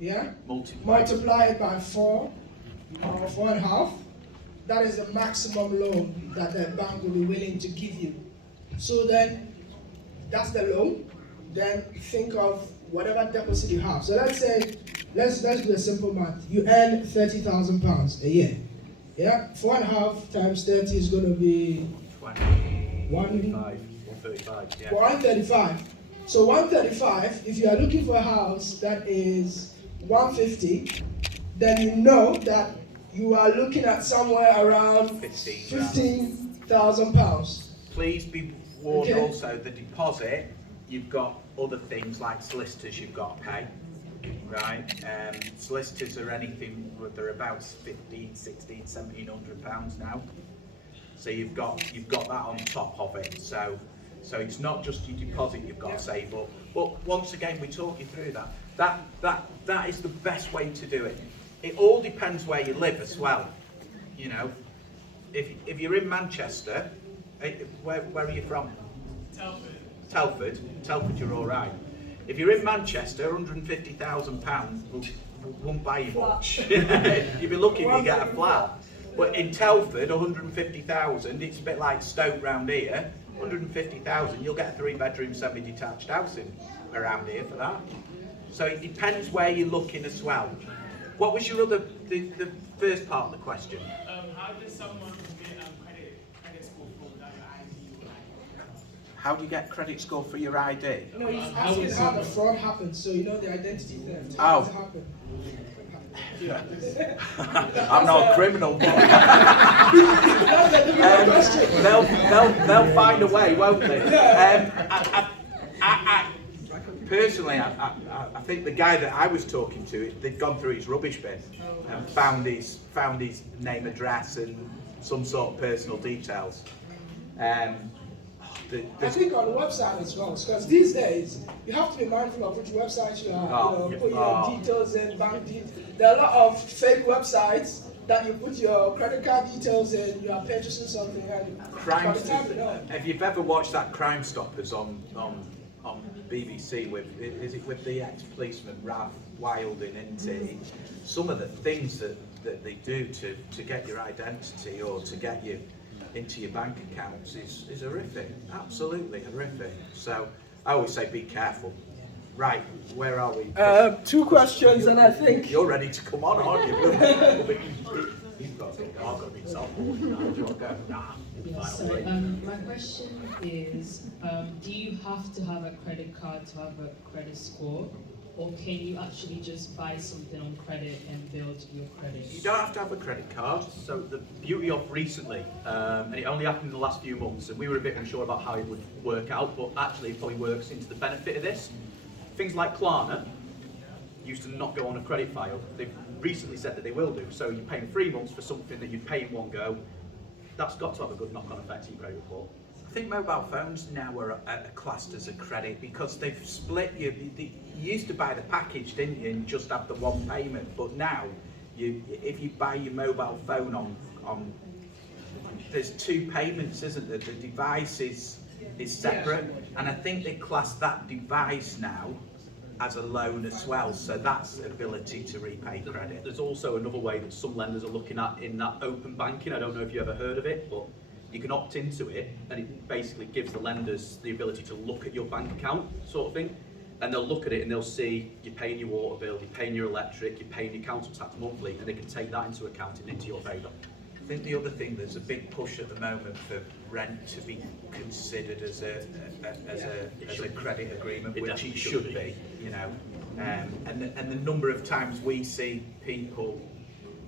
yeah? Multiply it by 4 or 4.5. That is the maximum loan that the bank will be willing to give you. So then, that's the loan. Then think of whatever deposit you have. So let's say, let's do a simple math. You earn £30,000 a year. Yeah, 4.5 times 30 is going to be 135. Yeah. 135. So 135, if you are looking for a house that is 150, then you know that you are looking at somewhere around £15,000. Please be warned also, the deposit, you've got other things like solicitors you've got to pay, right? Solicitors are anything, they're about 15, 16, 1700 pounds now. So you've got that on top of it. So it's not just your deposit you've got to save up. But once again, we talk you through that. That is the best way to do it. It all depends where you live as well. You know, if you're in Manchester, where are you from? Telford, you're all right. If you're in Manchester, £150,000 won't buy you much. You'd be lucky if you get a flat. But in Telford, 150,000, it's a bit like Stoke round here. 150,000, you'll get a 3-bedroom semi-detached house in around here for that. So it depends where you're looking as well. What was your the first part of the question? How does someone get credit score from that ID? How do you get credit score for your ID? No, he's asking how the fraud happens, so you know the identity theft. How does it happen? I'm not a criminal, but they'll find a way, won't they? Personally, I think the guy that I was talking to, they'd gone through his rubbish bin and found his name, address, and some sort of personal details. I think on the website as well, because these days you have to be mindful of which website you are. Put your details in, bank details. There are a lot of fake websites that you put your credit card details in. You are purchasing something, and by the time you know. Have you ever watched that Crime Stoppers on BBC with the ex-policeman Rav Wilding? Into some of the things that they do to get your identity or to get you into your bank accounts is horrific, absolutely horrific. So I always say be careful. Right, where are we? 2 questions, and I think you're ready to come on, aren't you? You've got to go. I've got to be self-board now. Do you want to go? Nah. So my question is, do you have to have a credit card to have a credit score? Or can you actually just buy something on credit and build your credit? You don't have to have a credit card. So the beauty of recently, and it only happened in the last few months, and we were a bit unsure about how it would work out, but actually it probably works into the benefit of this. Things like Klarna used to not go on a credit file. They've recently said that they will do. So you're paying 3 months for something that you pay in one go. That's got to have a good knock-on effect to your credit report. I think mobile phones now are classed as a credit because they've split you. You used to buy the package, didn't you, and just have the one payment. But now, if you buy your mobile phone on there's 2 payments, isn't there? The device is separate, and I think they class that device now as a loan as well. So that's ability to repay credit. There's also another way that some lenders are looking at in that open banking. I don't know if you ever heard of it, but you can opt into it, and it basically gives the lenders the ability to look at your bank account, sort of thing. And they'll look at it and they'll see you're paying your water bill, you're paying your electric, you're paying your council tax monthly, and they can take that into account and into your favour. I think the other thing, there's a big push at the moment for rent to be considered as a credit agreement, which it should be, you know. And the number of times we see people,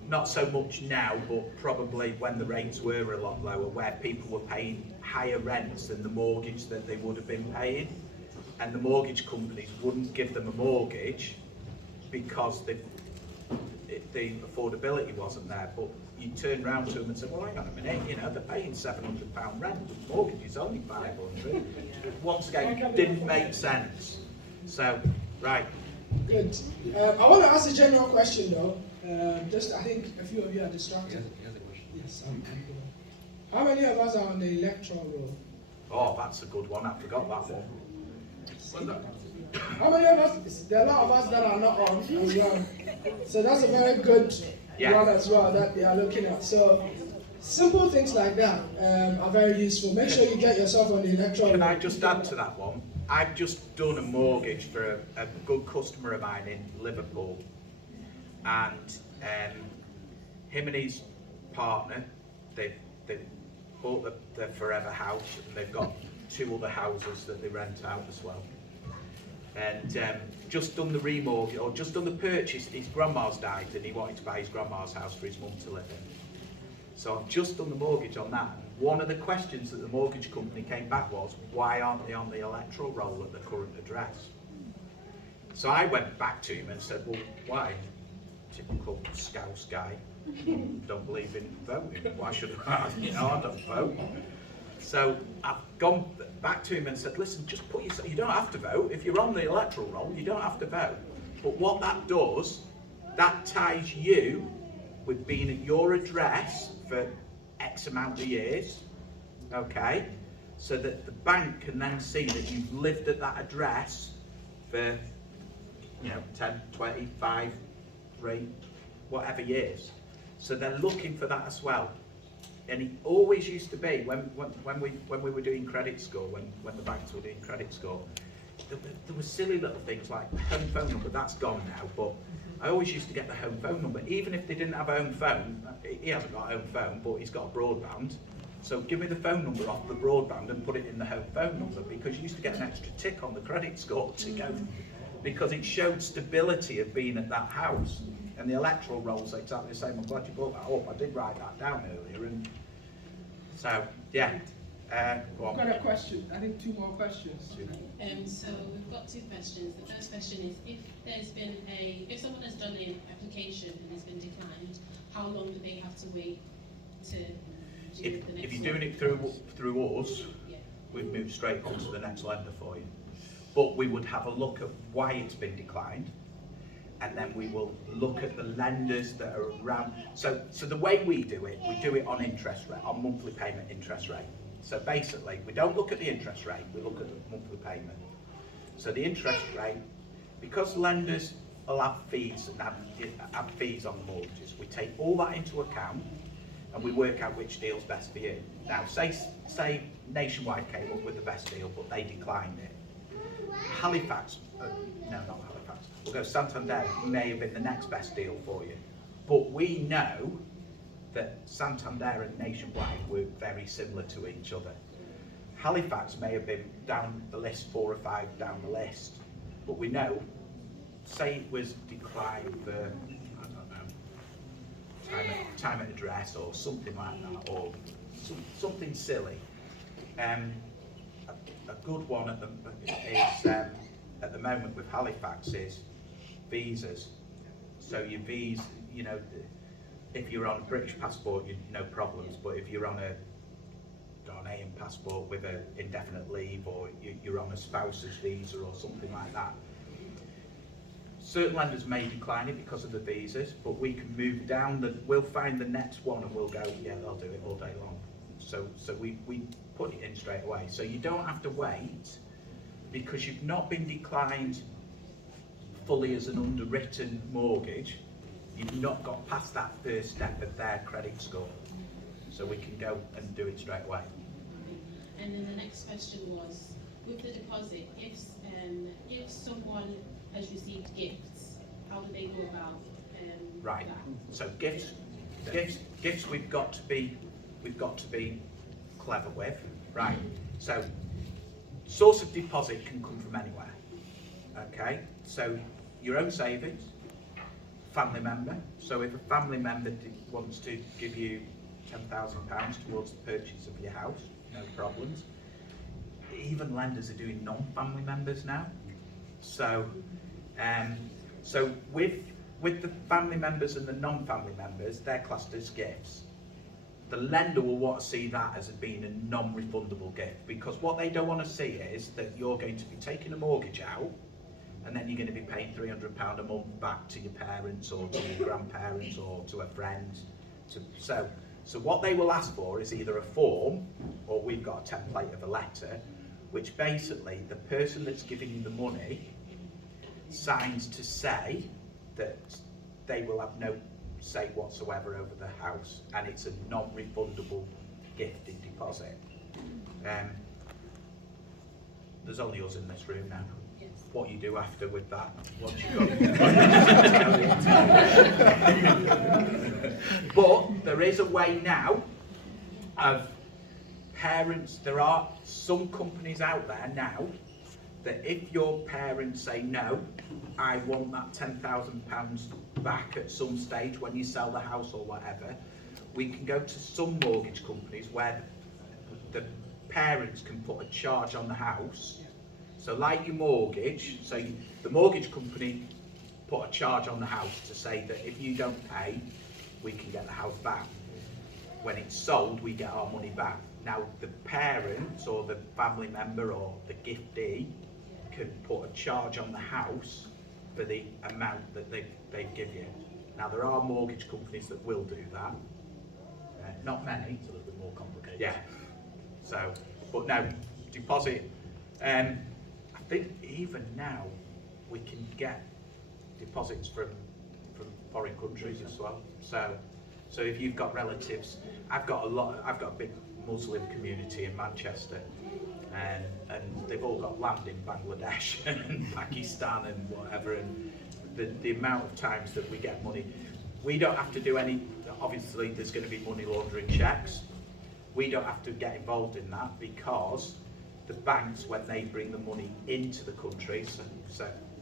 not so much now, but probably when the rates were a lot lower, where people were paying higher rents than the mortgage that they would have been paying, and the mortgage companies wouldn't give them a mortgage because the affordability wasn't there. But you turn around to them and say, well, hang on a minute, you know, they're paying £700 rent, the mortgage is only 500. Once again, it didn't make sense. So, right. Good. I want to ask a general question though. I think a few of you are distracted. Yes, I'm good. How many of us are on the electoral roll? Oh, that's a good one. I forgot that one. How many of us? There are a lot of us that are not on as well. So that's a very good one as well that they are looking at. So simple things like that are very useful. Make sure you get yourself on the electoral. Can I just add to that one? I've just done a mortgage for a good customer of mine in Liverpool, and him and his partner, they bought the forever house, and they've got 2 other houses that they rent out as well. And just done the remortgage, or just done the purchase. His grandma's died, and he wanted to buy his grandma's house for his mum to live in. So I've just done the mortgage on that. One of the questions that the mortgage company came back was, why aren't they on the electoral roll at the current address? So I went back to him and said, well, why? Typical Scouse guy. Don't believe in voting. Why should I? I don't vote. So I've gone back to him and said, listen, just put yourself, you don't have to vote. If you're on the electoral roll, you don't have to vote. But what that does, that ties you with being at your address for X amount of years, okay? So that the bank can then see that you've lived at that address for, 10, 20, 5, 3, whatever years. So they're looking for that as well. And it always used to be, when we were doing credit score, when the banks were doing credit score, there were silly little things like home phone number. That's gone now, but I always used to get the home phone number, even if they didn't have a home phone. He hasn't got a home phone, but he's got a broadband. So give me the phone number off the broadband and put it in the home phone number, because you used to get an extra tick on the credit score to go, because it showed stability of being at that house. And the electoral roll's exactly the same. I'm glad you brought that up. I did write that down earlier, and so yeah. Go on. I've got a question. I think 2 more questions. So we've got 2 questions. The first question is, if someone has done an application and it's been declined, how long do they have to wait to do the next one? If you're doing it through us, Yeah. we'd move straight on to the next lender for you. But we would have a look at why it's been declined, and then we will look at the lenders that are around. So the way we do it on interest rate, on monthly payment interest rate. So basically, we don't look at the interest rate, we look at the monthly payment. So the interest rate, because lenders will have fees and have fees on the mortgages, we take all that into account and we work out which deal's best for you. Now, say Nationwide came up with the best deal, but they declined it. Halifax, no, not Halifax, we'll go Santander may have been the next best deal for you. But we know that Santander and Nationwide were very similar to each other. Halifax may have been down the list 4 or 5 down the list, but we know, say it was declined for, I don't know, time at address or something like that, or something silly. A good one at the moment with Halifax is visas. So your visa, if you're on a British passport, no problems. But if you're on a Ghanaian passport with an indefinite leave, or you're on a spouse's visa or something like that, certain lenders may decline it because of the visas, but we can move down we'll find the next one and we'll go, yeah, they'll do it all day long. So we put it in straight away. So you don't have to wait, because you've not been declined fully as an underwritten mortgage. You've not got past that first step of their credit score. So we can go and do it straight away. And then the next question was, with the deposit, if someone has received gifts, how do they go about Right. that? So gifts we've got to be clever with. Right. So source of deposit can come from anywhere. Okay. So your own savings, family member. So if a family member wants to give you £10,000 towards the purchase of your house, no problems. Even lenders are doing non-family members now. So, so with the family members and the non-family members, they're classed as gifts. The lender will want to see that as being a non-refundable gift, because what they don't want to see is that you're going to be taking a mortgage out and then you're going to be paying £300 a month back to your parents or to your grandparents or to a friend. So what they will ask for is either a form, or we've got a template of a letter, which basically the person that's giving you the money signs to say that they will have no say whatsoever over the house, and it's a non-refundable gifted deposit. There's only us in this room now. Yes. What you do after with that, once you've got it. But there is a way now of parents, there are some companies out there now that if your parents say no, I want that £10,000 back at some stage when you sell the house or whatever, we can go to some mortgage companies where the parents can put a charge on the house. So like your mortgage, so the mortgage company put a charge on the house to say that if you don't pay, we can get the house back. When it's sold, we get our money back. Now the parents or the family member or the giftee can put a charge on the house for the amount that they give you. Now there are mortgage companies that will do that. Not many. It's a little bit more complicated. Yeah. So, but no, deposit. I think even now we can get deposits from foreign countries as well. So if you've got relatives, I've got a big Muslim community in Manchester, and they've all got land in Bangladesh and Pakistan and whatever, and the amount of times that we get money, we don't have to do any. Obviously, there's going to be money laundering checks. We don't have to get involved in that because the banks, when they bring the money into the country,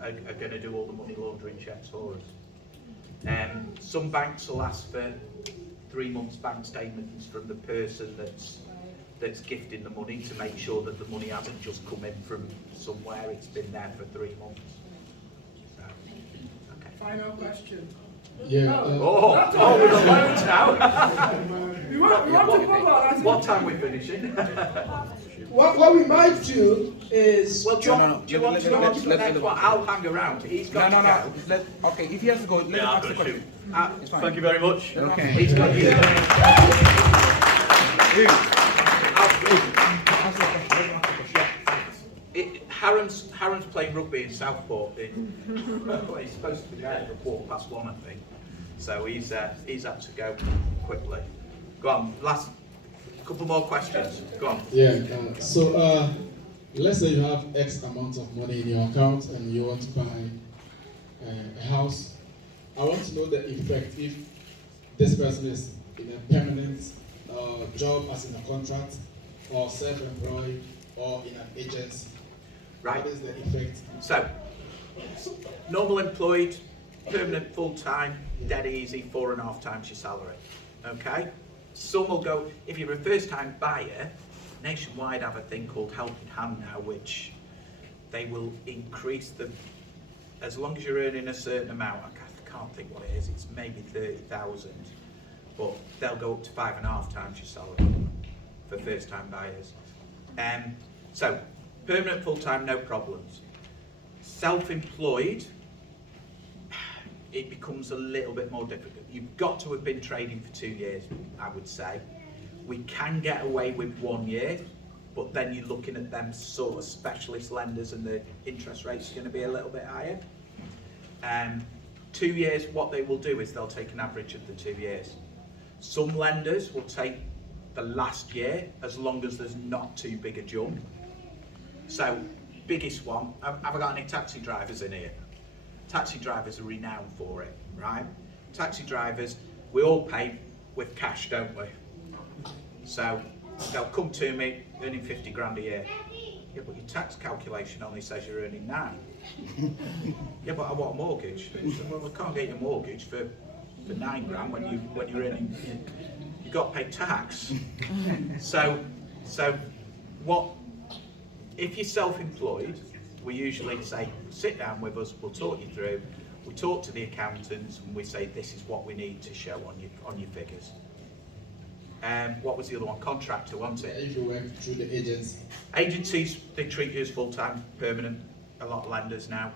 are going to do all the money laundering checks for us. Some banks will ask for 3 months bank statements from the person that's gifting the money to make sure that the money hasn't just come in from somewhere, it's been there for 3 months. So, okay. Final question. Yeah. We're on loads now. You want to talk about What time are we finishing? What we might do is. Well, do you want to go on to the next one? I'll hang around. He's got to go. Okay, if he has to go, let him ask the question. It's fine. Thank you very much. Okay. He's got you. Harron's playing rugby in Southport. Well, he's supposed to be there at 1:15, I think. So he's had to go quickly. Go on, last couple more questions. Go on. Yeah. Let's say you have X amount of money in your account and you want to buy a house. I want to know the effect if this person is in a permanent job, as in a contract, or self-employed, or in an agency. Right. What is the effect? So, normal employed, permanent, full-time, dead easy, 4.5 times your salary. Okay? Some will go, if you're a first-time buyer, Nationwide have a thing called Helping Hand now, which they will increase as long as you're earning a certain amount, I can't think what it is, it's maybe 30,000, but they'll go up to 5.5 times your salary for first-time buyers. So, permanent, full-time, no problems. Self-employed, it becomes a little bit more difficult. You've got to have been trading for 2 years, I would say. We can get away with 1 year, but then you're looking at them sort of specialist lenders and the interest rates are going to be a little bit higher. 2 years, what they will do is they'll take an average of the 2 years. Some lenders will take the last year as long as there's not too big a jump. So, biggest one, have I got any taxi drivers in here? Taxi drivers are renowned for it, right? Taxi drivers, we all pay with cash, don't we? So, they'll come to me earning 50 grand a year. Yeah, but your tax calculation only says you're earning 9. Yeah, but I want a mortgage. Well, we can't get you a mortgage for 9 grand when you're earning, you've got to pay tax. So what, if you're self-employed, we usually say, sit down with us, we'll talk you through, we talk to the accountants and we say this is what we need to show on your figures. What was the other one? Contractor, wasn't it? If you work through the agency. Agencies, they treat you as full-time, permanent, a lot of lenders now.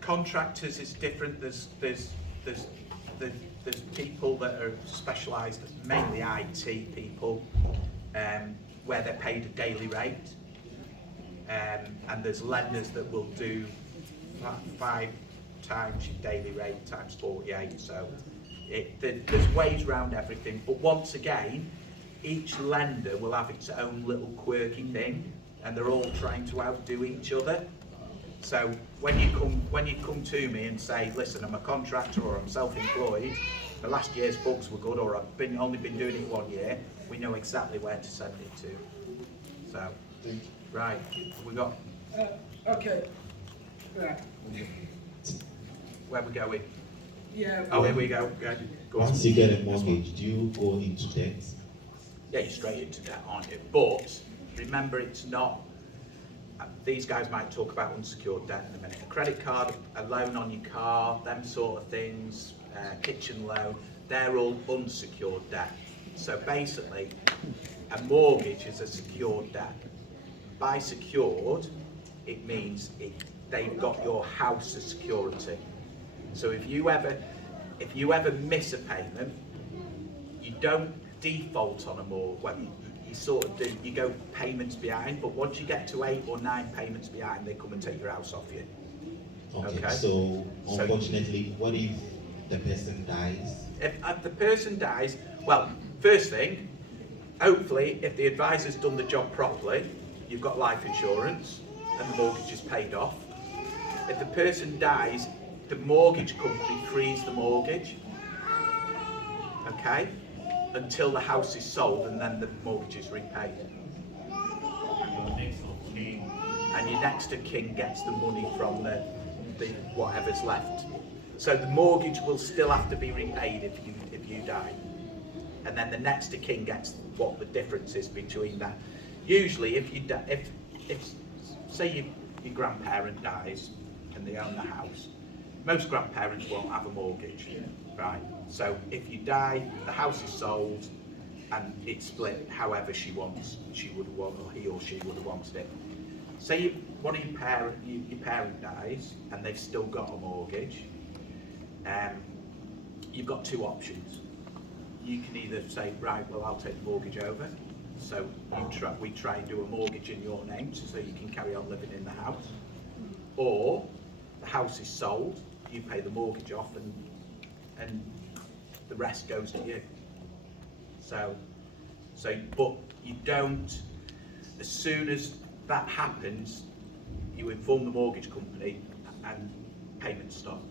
Contractors is different, there's people that are specialised, mainly IT people, where they're paid a daily rate. And there's lenders that will do 5 times your daily rate times 48. So there's ways around everything. But once again, each lender will have its own little quirky thing, and they're all trying to outdo each other. So when you come to me and say, listen, I'm a contractor or I'm self-employed, the last year's books were good, or I've only been doing it 1 year, we know exactly where to send it to. So, right, we got. Okay. Right. Where we going? Yeah. Oh, here we go. Go on. Once you get a mortgage, do you go into debt? Yeah, you're straight into debt, aren't you? But remember, it's not. These guys might talk about unsecured debt in a minute. A credit card, a loan on your car, them sort of things, kitchen loan, they're all unsecured debt. So basically, a mortgage is a secured debt. By secured, it means they've got your house as security. So if you ever miss a payment, you don't default on a mortgage. Well, you sort of do. You go payments behind, but once you get to 8 or 9 payments behind, they come and take your house off you. Okay. So unfortunately, what if the person dies? If the person dies, well, first thing, hopefully, if the advisor's done the job properly, you've got life insurance and the mortgage is paid off. If the person dies, the mortgage company frees the mortgage, okay, until the house is sold, and then the mortgage is repaid. And your next of kin gets the money from the whatever's left. So the mortgage will still have to be repaid if you die, and then the next of kin gets what the difference is between that. Usually, if say your grandparent dies and they own the house, most grandparents won't have a mortgage, right? So if you die, the house is sold and it's split however she would want, or he or she would have wanted it. Say one of your parent dies and they've still got a mortgage. You've got 2 options. You can either say, right, well, I'll take the mortgage over. So we try and do a mortgage in your name so you can carry on living in the house. Or the house is sold, you pay the mortgage off, and the rest goes to you. So, but you don't, as soon as that happens, you inform the mortgage company and payments stop.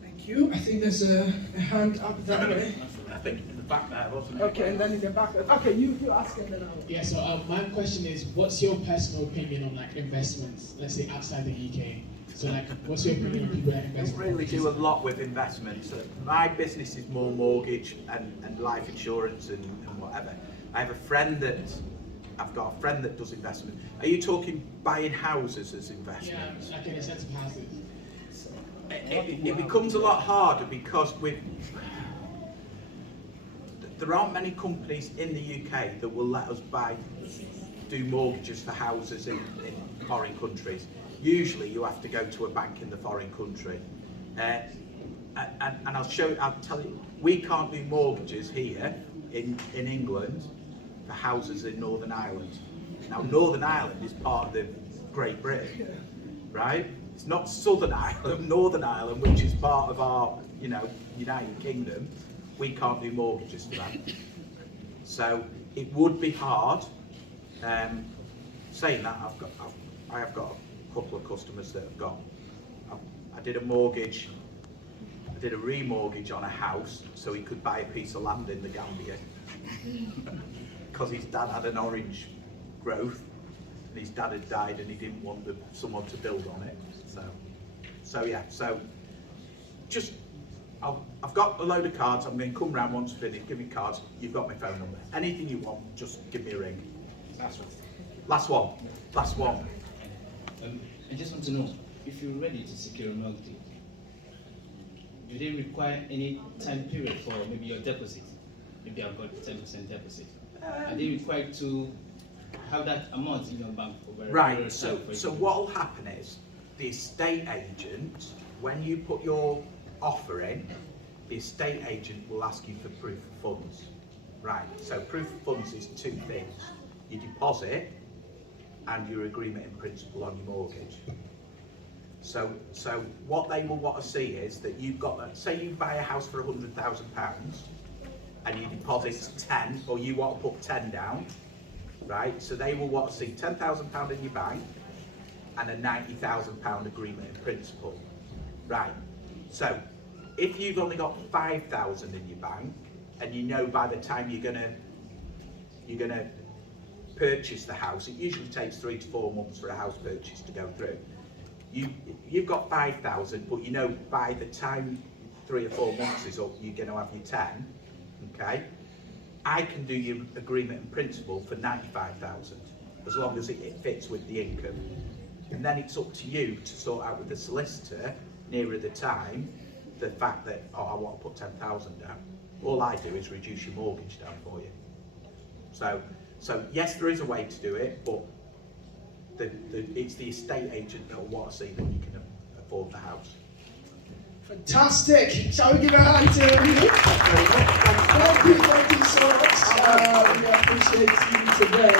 Thank you. I think there's a hand up that way. I think in the back there, wasn't it? Okay, and then in the back. Okay, you ask and then I'll. Yeah, so my question is, what's your personal opinion on like investments, let's say outside the UK? So like, what's your opinion on people that I invest? don't really do a lot with investments. My business is more mortgage and life insurance and whatever. I've got a friend that does investment. Are you talking buying houses as investments? Yeah, like in a sense of houses. It becomes a lot harder because there aren't many companies in the UK that will let us do mortgages for houses in foreign countries. Usually you have to go to a bank in the foreign country. And I'll tell you, we can't do mortgages here in England for houses in Northern Ireland. Now Northern Ireland is part of the Great Britain, right? It's not Southern Ireland, Northern Ireland, which is part of our, United Kingdom. We can't do mortgages for that. So it would be hard. Saying that, I have got a couple of customers that have got. I did a remortgage on a house so he could buy a piece of land in the Gambia because his dad had an orange growth and his dad had died and he didn't want someone to build on it. So just I've got a load of cards. I'm going to come round once finished. Give me cards. You've got my phone number. Anything you want, just give me a ring. Last one. I just want to know, if you're ready to secure a mortgage, do they require any time period for maybe your deposit? Maybe I've got 10% deposit. Are they required to have that amount in your bank over Right, so what will happen is, the estate agent, when you put your offer in, the estate agent will ask you for proof of funds. Right, so proof of funds is 2 things. Your deposit and your agreement in principle on your mortgage. So what they will want to see is that you've got, say you buy a house for £100,000 and you deposit 10, or you want to put 10 down, right? So they will want to see £10,000 in your bank and a £90,000 agreement in principle, right? So if you've only got 5,000 in your bank, and you know by the time you're gonna purchase the house, it usually takes 3 to 4 months for a house purchase to go through. You've got 5,000, but you know by the time 3 or 4 months is up, you're going to have your 10. Okay, I can do your agreement in principle for 95,000, as long as it fits with the income. And then it's up to you to sort out with the solicitor nearer the time the fact that, oh, I want to put 10,000 down. All I do is reduce your mortgage down for you. So yes, there is a way to do it, but it's the estate agent that will want to see that you can afford the house. Fantastic. Shall we give a hand to you? Thank you so much. We appreciate you today.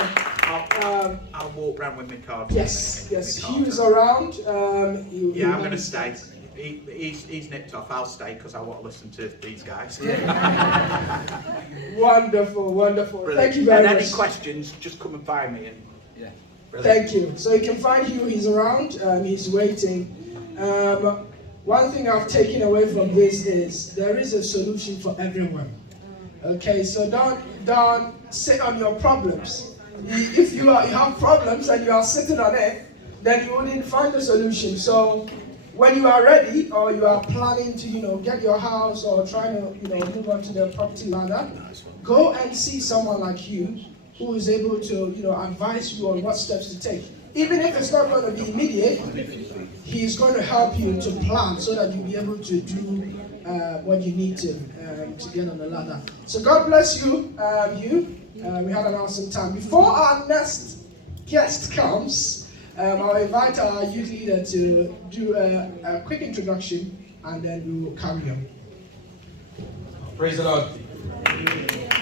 I'll walk around with my card. Yes, Hugh is around. Yeah, I'm going to stay. He's nipped off. I'll stay because I want to listen to these guys. Wonderful. Brilliant. Thank you very much. And any questions, just come and find me. Yeah. Thank you. So you can find Hugh. He's around. He's waiting. One thing I've taken away from this is there is a solution for everyone. Okay, so don't sit on your problems. If you have problems and you are sitting on it, then you wouldn't find a solution. So when you are ready, or you are planning to, get your house, or trying to, move on to the property ladder, go and see someone like you who is able to, advise you on what steps to take. Even if it's not going to be immediate, he is going to help you to plan so that you'll be able to do what you need to get on the ladder. So God bless you, Hugh. We had an awesome time. Before our next guest comes, I'll invite our youth leader to do a quick introduction, and then we will carry on. Praise the Lord.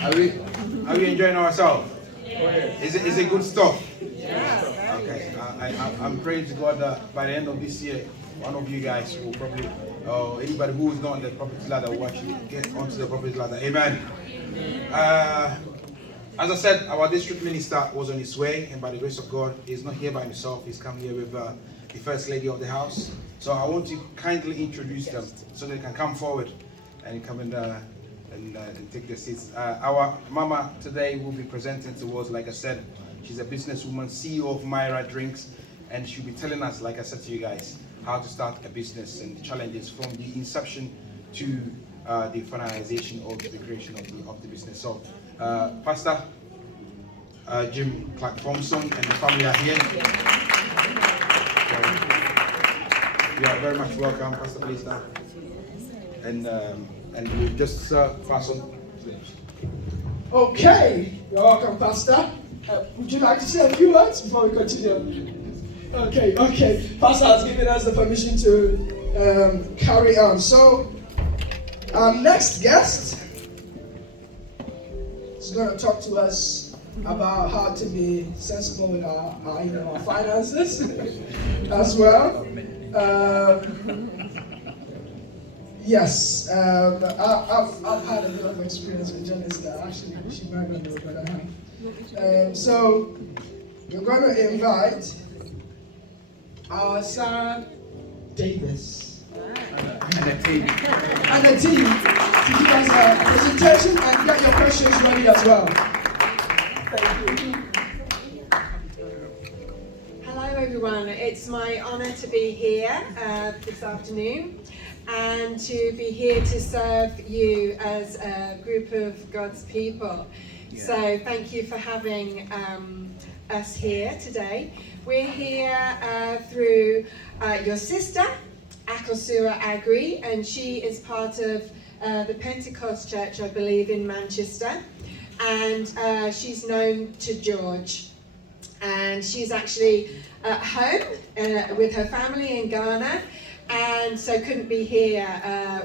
Are we enjoying ourselves? Is it good stuff? Yeah. Okay. I'm praying to God that by the end of this year, one of you guys will probably, anybody who is not on the property ladder will actually get onto the property ladder. Amen. As I said, our district minister was on his way, and by the grace of God, he's not here by himself. He's come here with the first lady of the house. So I want to kindly introduce them so they can come forward and come and take their seats. Our mama today will be presenting to us, like I said, she's a businesswoman, CEO of Myra Drinks, and she'll be telling us, like I said to you guys, how to start a business and the challenges from the inception to the finalization of the creation of the business. So, Pastor Jim Clark Thompson and the family are here. So, you are very much welcome, Pastor, please now. And we'll just pass on. Okay, you're welcome, Pastor. Would you like to say a few words before we continue? Okay. Pastor has given us the permission to carry on. So, our next guest is going to talk to us about how to be sensible with our finances as well. Yes, I've had a bit of experience with Janice that actually she might not know, but I have. So we're going to invite our Sarah Davis and a team to give us a presentation and get your questions ready as well. Thank you. Hello everyone, it's my honour to be here this afternoon and to be here to serve you as a group of God's people. Yeah. So thank you for having us here today. We're here through your sister, Akosua Agri, and she is part of the Pentecost Church, I believe, in Manchester. And she's known to George. And she's actually at home with her family in Ghana, and so couldn't be here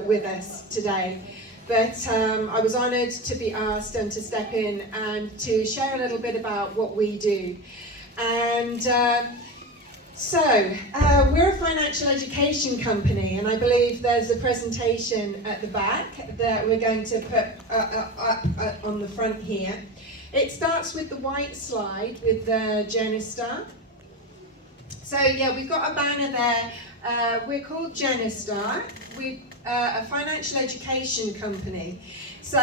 with us today. But I was honoured to be asked and to step in and to share a little bit about what we do. And So, we're a financial education company, and I believe there's a presentation at the back that we're going to put on the front here. It starts with the white slide with the Genistar. So yeah, we've got a banner there. We're called Genistar. We're a financial education company. So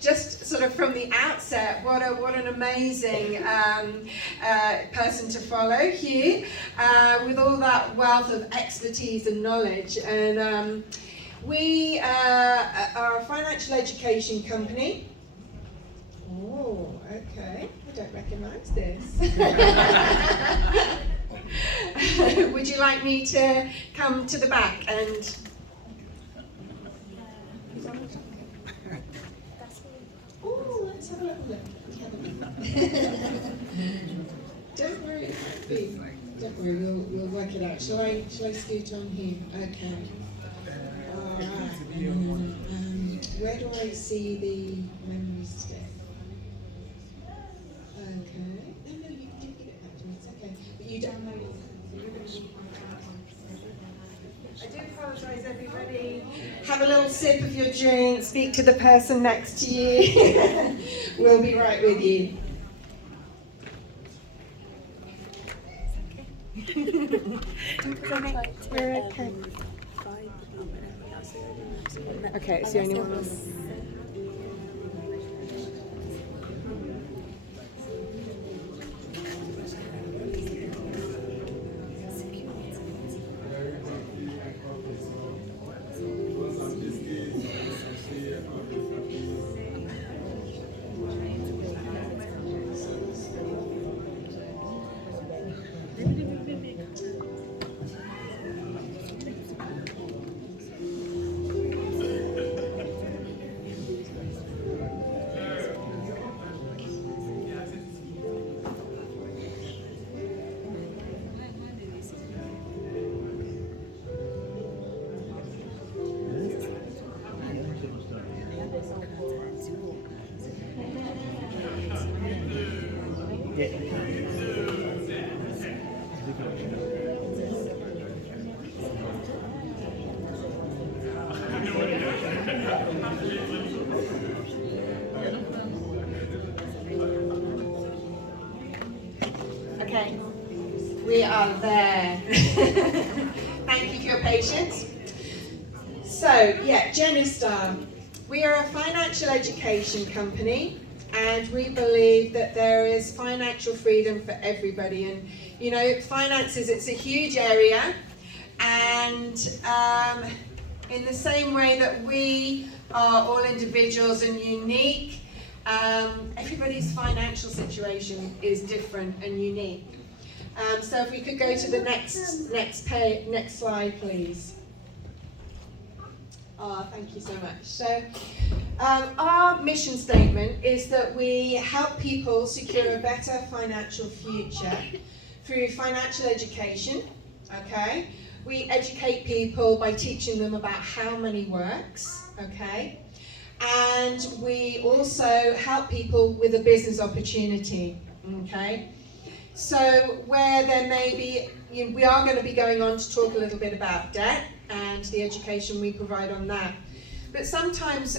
just sort of from the outset, what an amazing person to follow, Hugh, with all that wealth of expertise and knowledge. And we are a financial education company. Oh, okay. I don't recognise this. Would you like me to come to the back and... Oh, let's have a little look. Don't worry, don't worry, we'll work it out. Shall I scoot on here? Okay. Alright. Where do I see the memory stick? Okay. No, you can give it back to me, it's okay. But you download it. I do apologise, everybody. Have a little sip of your drink, speak to the person next to you. We'll be right with you. We're okay. Okay, it's the only one on. Okay, we are there. Thank you for your patience. So, yeah, Genistar. We are a financial education company, and we believe that there is financial freedom for everybody. And, you know, finances, it's a huge area. And in the same way that we are all individuals and unique, everybody's financial situation is different and unique. So if we could go to the next slide, please. Oh, thank you so much. So our mission statement is that we help people secure a better financial future through financial education, okay? We educate people by teaching them about how money works, okay? And we also help people with a business opportunity, okay? So where there may be, we are going to be going on to talk a little bit about debt and the education we provide on that. But sometimes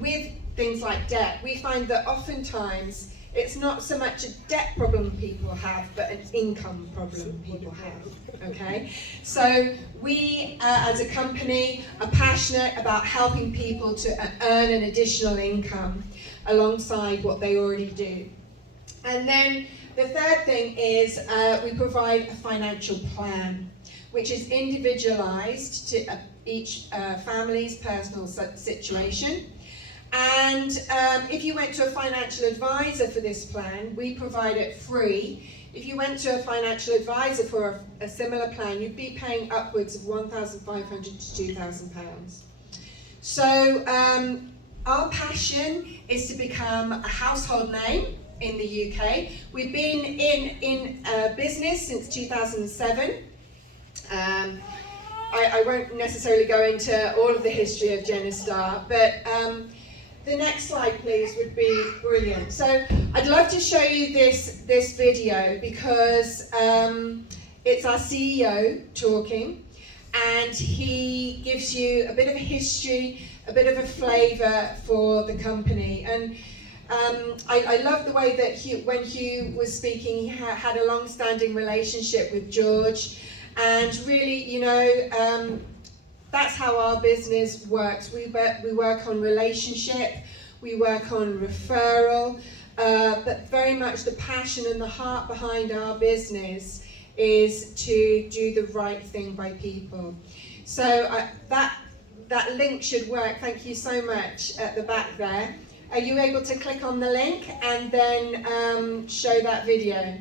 with things like debt, we find that oftentimes it's not so much a debt problem people have, but an income problem people have, okay? So we, as a company, are passionate about helping people to earn an additional income alongside what they already do. And then the third thing is we provide a financial plan, which is individualized to each family's personal situation. And if you went to a financial advisor for this plan, we provide it free. If you went to a financial advisor for a similar plan, you'd be paying upwards of £1,500 to £2,000. So our passion is to become a household name in the UK. We've been in business since 2007. I won't necessarily go into all of the history of Genistar, but The next slide, please, would be brilliant. So I'd love to show you this video because it's our CEO talking, and he gives you a bit of a history, a bit of a flavour for the company. And I love the way that when Hugh was speaking, he had a long-standing relationship with George, and really, you know, that's how our business works. We work on relationship, we work on referral, but very much the passion and the heart behind our business is to do the right thing by people. So that link should work. Thank you so much at the back there. Are you able to click on the link and then show that video?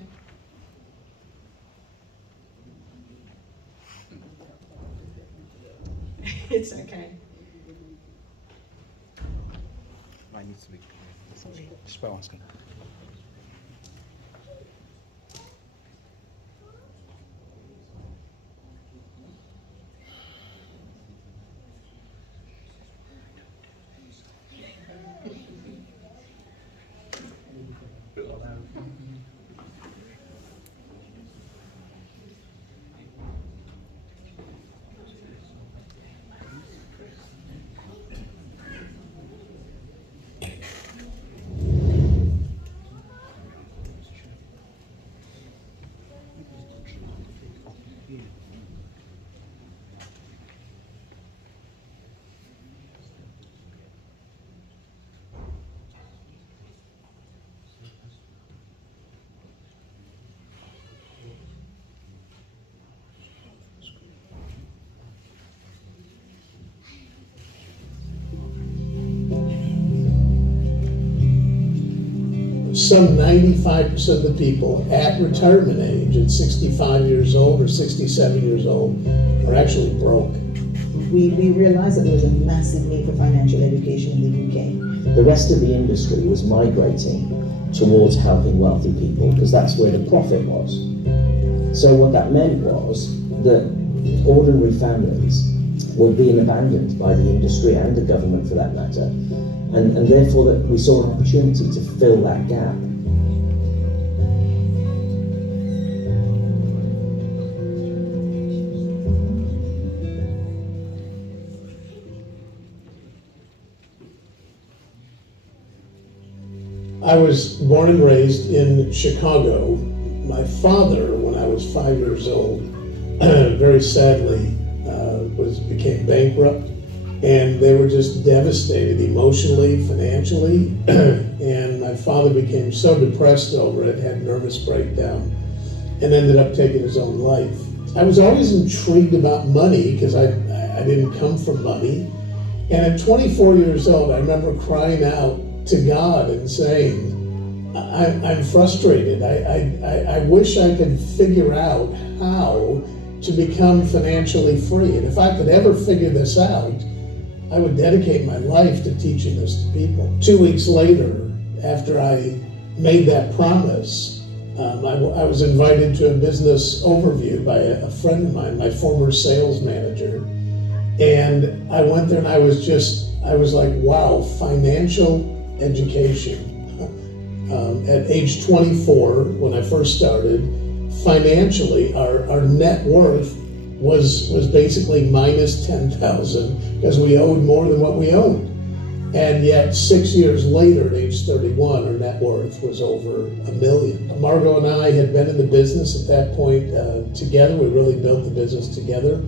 It's okay. I need to be. Spell on screen. Some 95% of the people at retirement age, at 65 years old or 67 years old, are actually broke. We realized that there was a massive need for financial education in the UK. The rest of the industry was migrating towards helping wealthy people because that's where the profit was. So what that meant was that ordinary families were being abandoned by the industry and the government for that matter, and therefore that we saw an opportunity to fill that gap. I was born and raised in Chicago. My father, when I was 5 years old, very sadly became bankrupt, and they were just devastated emotionally, financially, and my father became so depressed over it, had nervous breakdown, and ended up taking his own life. I was always intrigued about money because I didn't come from money, and at 24 years old, I remember crying out to God and saying, I'm frustrated. I wish I could figure out how to become financially free. And if I could ever figure this out, I would dedicate my life to teaching this to people. 2 weeks later, after I made that promise, I was invited to a business overview by a friend of mine, my former sales manager. And I went there and I was like, wow, financial education. At age 24, when I first started, financially, our net worth was basically minus 10,000 because we owed more than what we owned. And yet 6 years later, at age 31, our net worth was over $1 million. Margot and I had been in the business at that point together. We really built the business together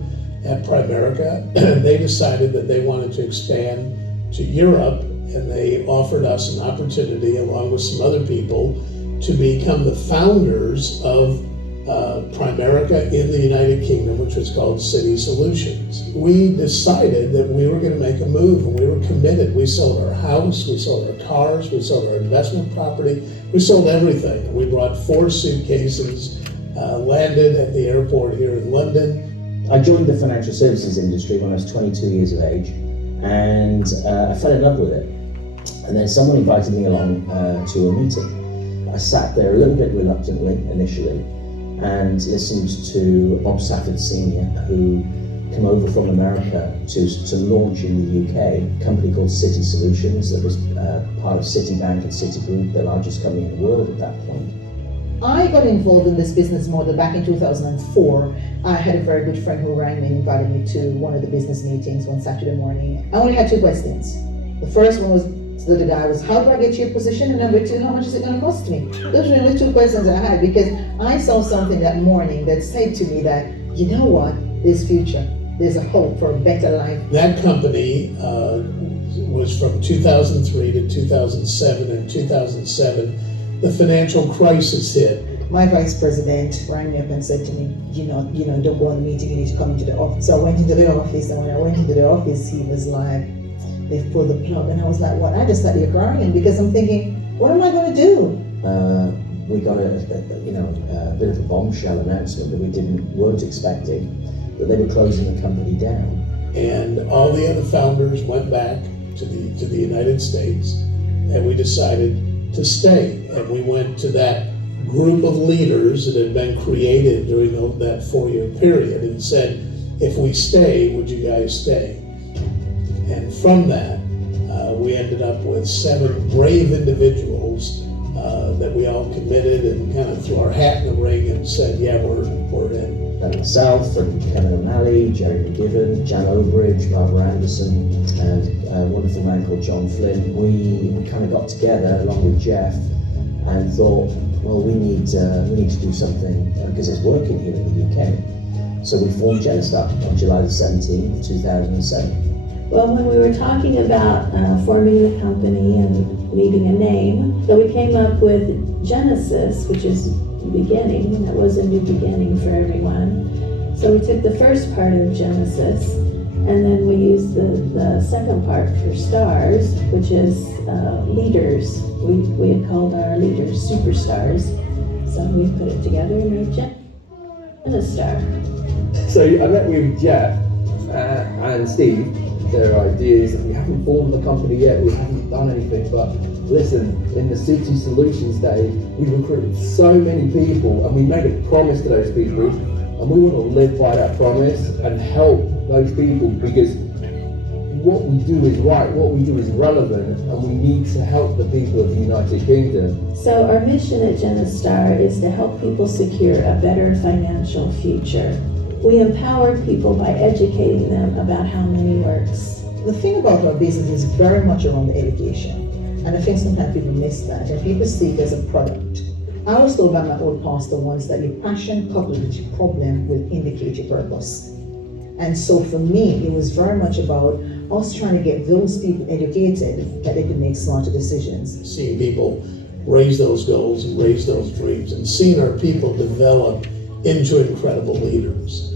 at Primerica. They decided that they wanted to expand to Europe, and they offered us an opportunity, along with some other people, to become the founders of Primerica in the United Kingdom, which was called City Solutions. We decided that we were going to make a move, and we were committed. We sold our house, we sold our cars, we sold our investment property, we sold everything. We brought 4 suitcases, landed at the airport here in London. I joined the financial services industry when I was 22 years of age, and I fell in love with it. And then someone invited me along to a meeting. I sat there a little bit reluctantly initially and listened to Bob Safford Sr., who come over from America to launch in the UK a company called City Solutions that was part of Citibank and Citigroup, the largest company in the world at that point. I got involved in this business model back in 2004. I had a very good friend who rang me and invited me to one of the business meetings one Saturday morning. I only had 2 questions. The first one was to the guy was, how do I get to your position? And number 2, how much is it going to cost me? Those were the only 2 questions I had, because I saw something that morning that said to me that, you know what, there's future. There's a hope for a better life. That company was from 2003 to 2007. In 2007, the financial crisis hit. My vice president rang me up and said to me, you know, don't go on a meeting, you need to come into the office. So I went into the office, and when I went into the office, he was like, they've pulled the plug. And I was like, what? I just started crying, because I'm thinking, what am I going to do? We got a bit of a bombshell announcement that we weren't expecting, that they were closing the company down. And all the other founders went back to the United States, and we decided to stay. And we went to that group of leaders that had been created during that 4-year period and said, if we stay, would you guys stay? And from that, we ended up with 7 brave individuals that we all committed and kind of threw our hat in the ring and said, yeah, we're in. And myself and Kevin O'Malley, Jerry McGibbon, Jan Obridge, Barbara Anderson, and a wonderful man called John Flynn, we kind of got together along with Jeff and thought, well, we need to do something because it's working here in the UK. So we formed Genistar on July the 17th, 2007. Well, when we were talking about forming the company and needing a name, so we came up with Genesis, which is beginning, and it was a new beginning for everyone. So we took the first part of Genesis, and then we used the second part for stars, which is leaders. We had called our leaders superstars. So we put it together and made Genistar. So I met with Jeff and Steve. Their ideas, and we haven't formed the company yet, we haven't done anything, but listen, in the City Solutions days, we recruited so many people and we made a promise to those people, and we want to live by that promise and help those people, because what we do is right, what we do is relevant, and we need to help the people of the United Kingdom. So our mission at Genistar is to help people secure a better financial future. We empower people by educating them about how money works. The thing about our business is very much around the education. And I think sometimes people miss that, and people see it as a product. I was told by my old pastor once that your passion coupled with your problem will indicate your purpose. And so for me, it was very much about us trying to get those people educated that they could make smarter decisions. Seeing people raise those goals and raise those dreams, and seeing our people develop into incredible leaders.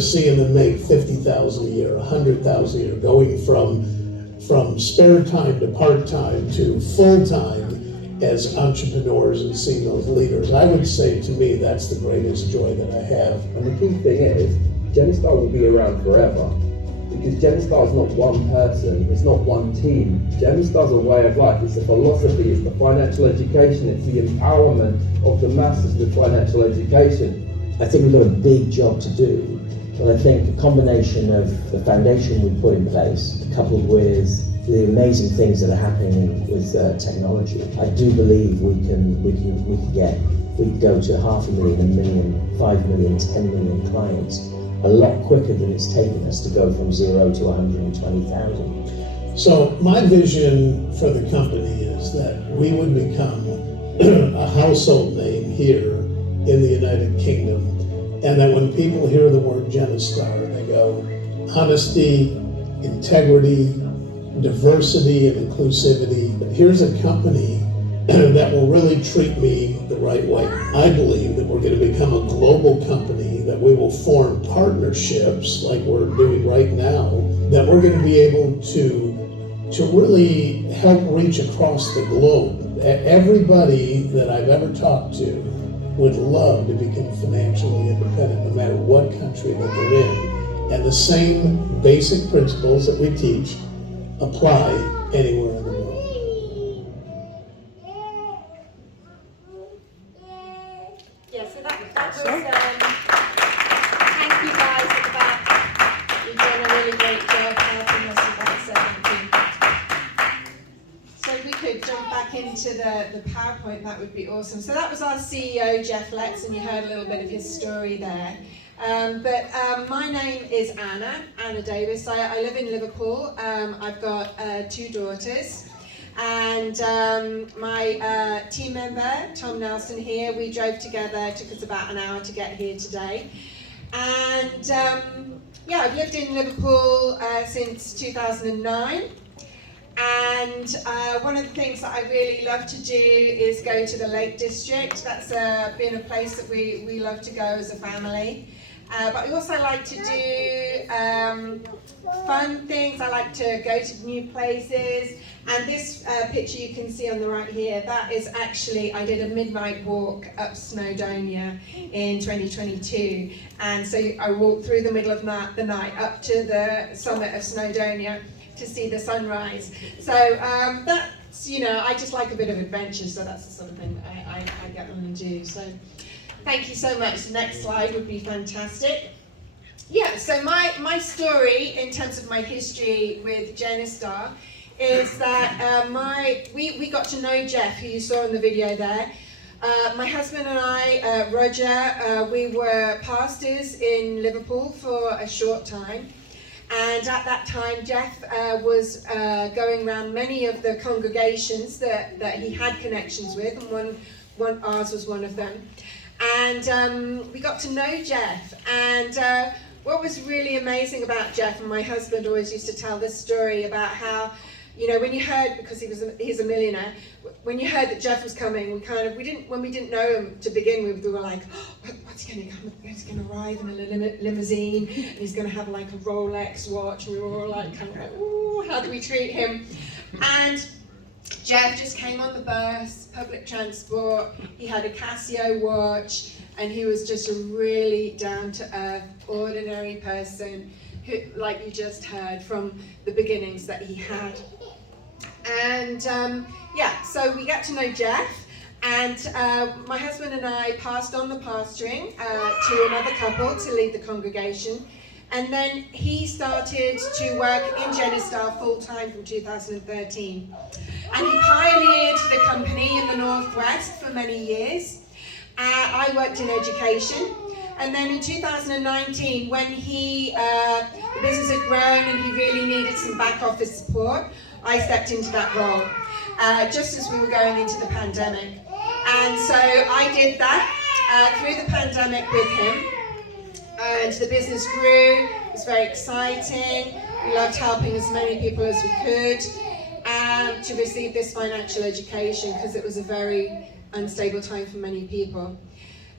Seeing them make $50,000 a year, $100,000 a year, going from spare time to part-time to full-time as entrepreneurs, and seeing those leaders. I would say, to me, that's the greatest joy that I have. And the key thing is, Genistar will be around forever, because Genistar is not one person, it's not one team. Genistar is a way of life, it's a philosophy, it's the financial education, it's the empowerment of the masses with financial education. I think we've got a big job to do, but I think a combination of the foundation we've put in place, coupled with the amazing things that are happening with technology, I do believe we can go to 500,000, 1 million, 5 million, 10 million clients a lot quicker than it's taken us to go from 0 to 120,000. So my vision for the company is that we would become a household name here in the United Kingdom, and that when people hear the word Genistar, they go, honesty, integrity, diversity, and inclusivity. Here's a company that will really treat me the right way. I believe that we're going to become a global company, that we will form partnerships like we're doing right now, that we're going to be able to really help reach across the globe. Everybody that I've ever talked to would love to become financially independent, no matter what country that they're in. And the same basic principles that we teach apply anywhere in the world. Yeah, so that was, thank you guys at the back. into the PowerPoint, that would be awesome. So that was our CEO, Jeff Letts, and you heard a little bit of his story there. My name is Anna Davis. I live in Liverpool. I've got 2 daughters. And my team member, Tom Nelson here, we drove together. It took us about an hour to get here today. And yeah, I've lived in Liverpool since 2009. And one of the things that I really love to do is go to the Lake District. That's been a place that we love to go as a family. But we also like to do fun things. I like to go to new places. And this picture you can see on the right here, that is actually, I did a midnight walk up Snowdonia in 2022. And so I walked through the middle of the night up to the summit of Snowdonia to see the sunrise. So that's, you know, I just like a bit of adventure, so that's the sort of thing that I get on and do. So thank you so much. The next slide would be fantastic. Yeah, so my story in terms of my history with Genistar is that we got to know Jeff, who you saw in the video there. My husband and I, Roger, we were pastors in Liverpool for a short time. And at that time, Jeff was going around many of the congregations that he had connections with, and ours was one of them. And we got to know Jeff. And what was really amazing about Jeff, and my husband always used to tell this story about how, you know, when you heard, because he's a millionaire, when you heard that Jeff was coming, when we didn't know him to begin with, we were like, oh, what's he going to come? He's going to arrive in a limousine, and he's going to have like a Rolex watch. And we were all like, kind of like, ooh, how do we treat him? And Jeff just came on the bus, public transport. He had a Casio watch, and he was just a really down-to-earth, ordinary person who, like you just heard, from the beginnings that he had. And yeah, so we got to know Jeff, and my husband and I passed on the pastoring to another couple to lead the congregation. And then he started to work in Genistar full-time from 2013. And he pioneered the company in the Northwest for many years. I worked in education. And then in 2019, when the business had grown and he really needed some back office support, I stepped into that role, just as we were going into the pandemic. And so I did that through the pandemic with him. And the business grew, it was very exciting. We loved helping as many people as we could to receive this financial education, because it was a very unstable time for many people.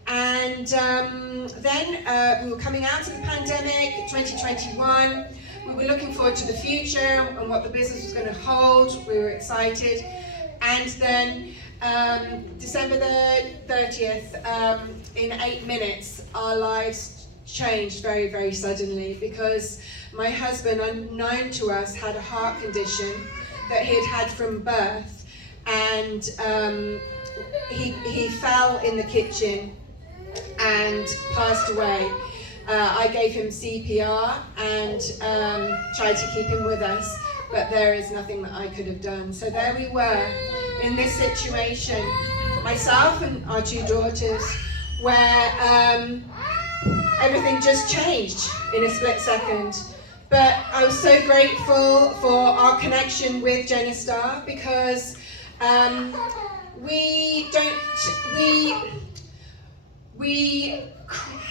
And then we were coming out of the pandemic, 2021. We were looking forward to the future and what the business was going to hold. We were excited. And then December the 30th, in 8 minutes, our lives changed very, very suddenly, because my husband, unknown to us, had a heart condition that he had had from birth. And he fell in the kitchen and passed away. I gave him CPR and tried to keep him with us, but there is nothing that I could have done. So there we were in this situation, myself and our 2 daughters, where everything just changed in a split second. But I was so grateful for our connection with Genistar, because we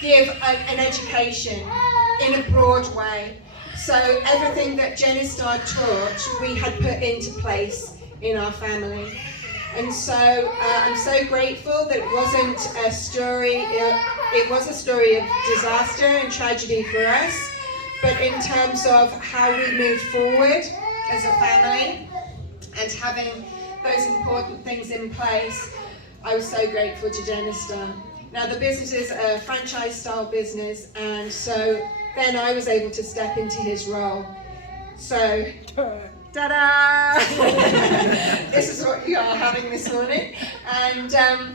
give an education in a broad way. So everything that Genistar taught, we had put into place in our family. And so I'm so grateful that it wasn't a story, it was a story of disaster and tragedy for us, but in terms of how we moved forward as a family and having those important things in place, I was so grateful to Genistar. Now the business is a franchise style business, and so then I was able to step into his role. So, ta-da! This is what you are having this morning, and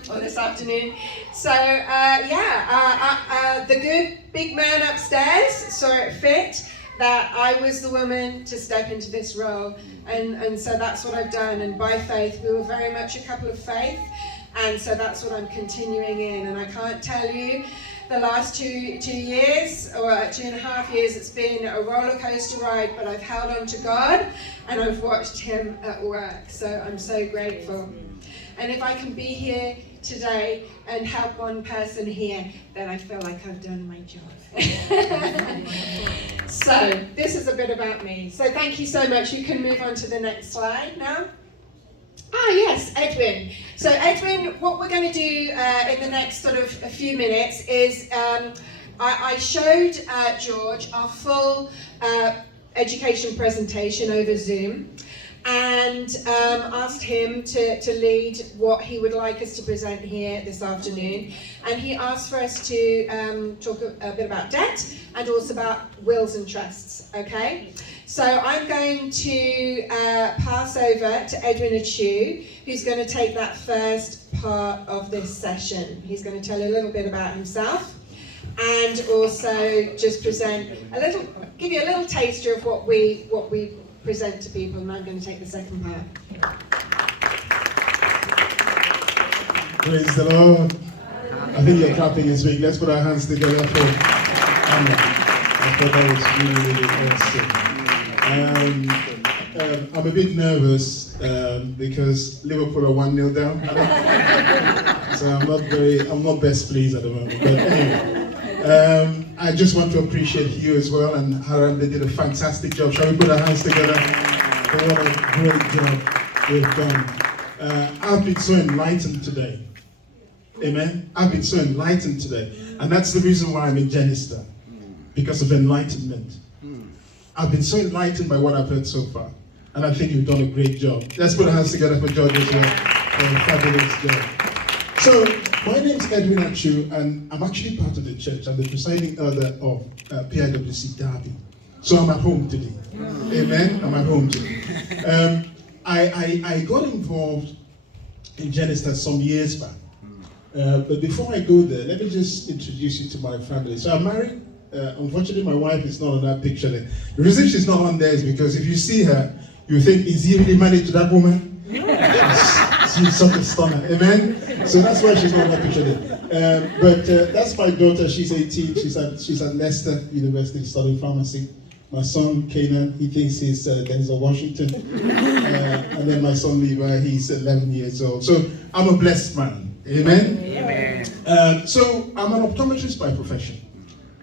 or this afternoon. So the good big man upstairs saw it fit that I was the woman to step into this role. And so that's what I've done. And by faith, we were very much a couple of faith. And so that's what I'm continuing in. And I can't tell you, the last 2 years, or 2.5 years, it's been a roller coaster ride, but I've held on to God and I've watched Him at work. So I'm so grateful. And if I can be here today and help one person here, then I feel like I've done my job. So this is a bit about me. So thank you so much. You can move on to the next slide now. Ah, yes, Edwin. So Edwin, what we're going to do in the next sort of a few minutes is I showed George our full education presentation over Zoom and asked him to lead what he would like us to present here this afternoon. And he asked for us to talk a bit about debt and also about wills and trusts, okay? So I'm going to pass over to Edwin Achu, who's going to take that first part of this session. He's going to tell you a little bit about himself and also just present a little, give you a little taster of what we present to people, and I'm going to take the second part. Praise the Lord. I think you're clapping this week. Let's put our hands together for Anna. I thought that was really awesome. I'm a bit nervous because Liverpool are 1-0 down. So I'm not best pleased at the moment. But anyway, I just want to appreciate you as well, and Haran, they did a fantastic job. Shall we put our hands together for what a great job they've done. I've been so enlightened today. Amen. I've been so enlightened today. And that's the reason why I'm in Genister. Because of enlightenment. I've been so enlightened by what I've heard so far. And I think you've done a great job. Let's put our hands together for George as well. For a fabulous job. So, my name's Edwin Achu, and I'm actually part of the church. I'm the presiding elder of PIWC Derby. So I'm at home today. Amen. I'm at home today. I got involved in Genister some years back. But before I go there, let me just introduce you to my family. So I'm married. Unfortunately, my wife is not on that picture there. The reason she's not on there is because if you see her, you think, is he really married to that woman? She's such a stunner. Amen? So that's why she's not on that picture there. But that's my daughter. She's 18. She's at Leicester University studying pharmacy. My son, Kanan, he thinks he's Denzel Washington. And then my son, Levi, he's 11 years old. So I'm a blessed man. Amen? Amen. So I'm an optometrist by profession.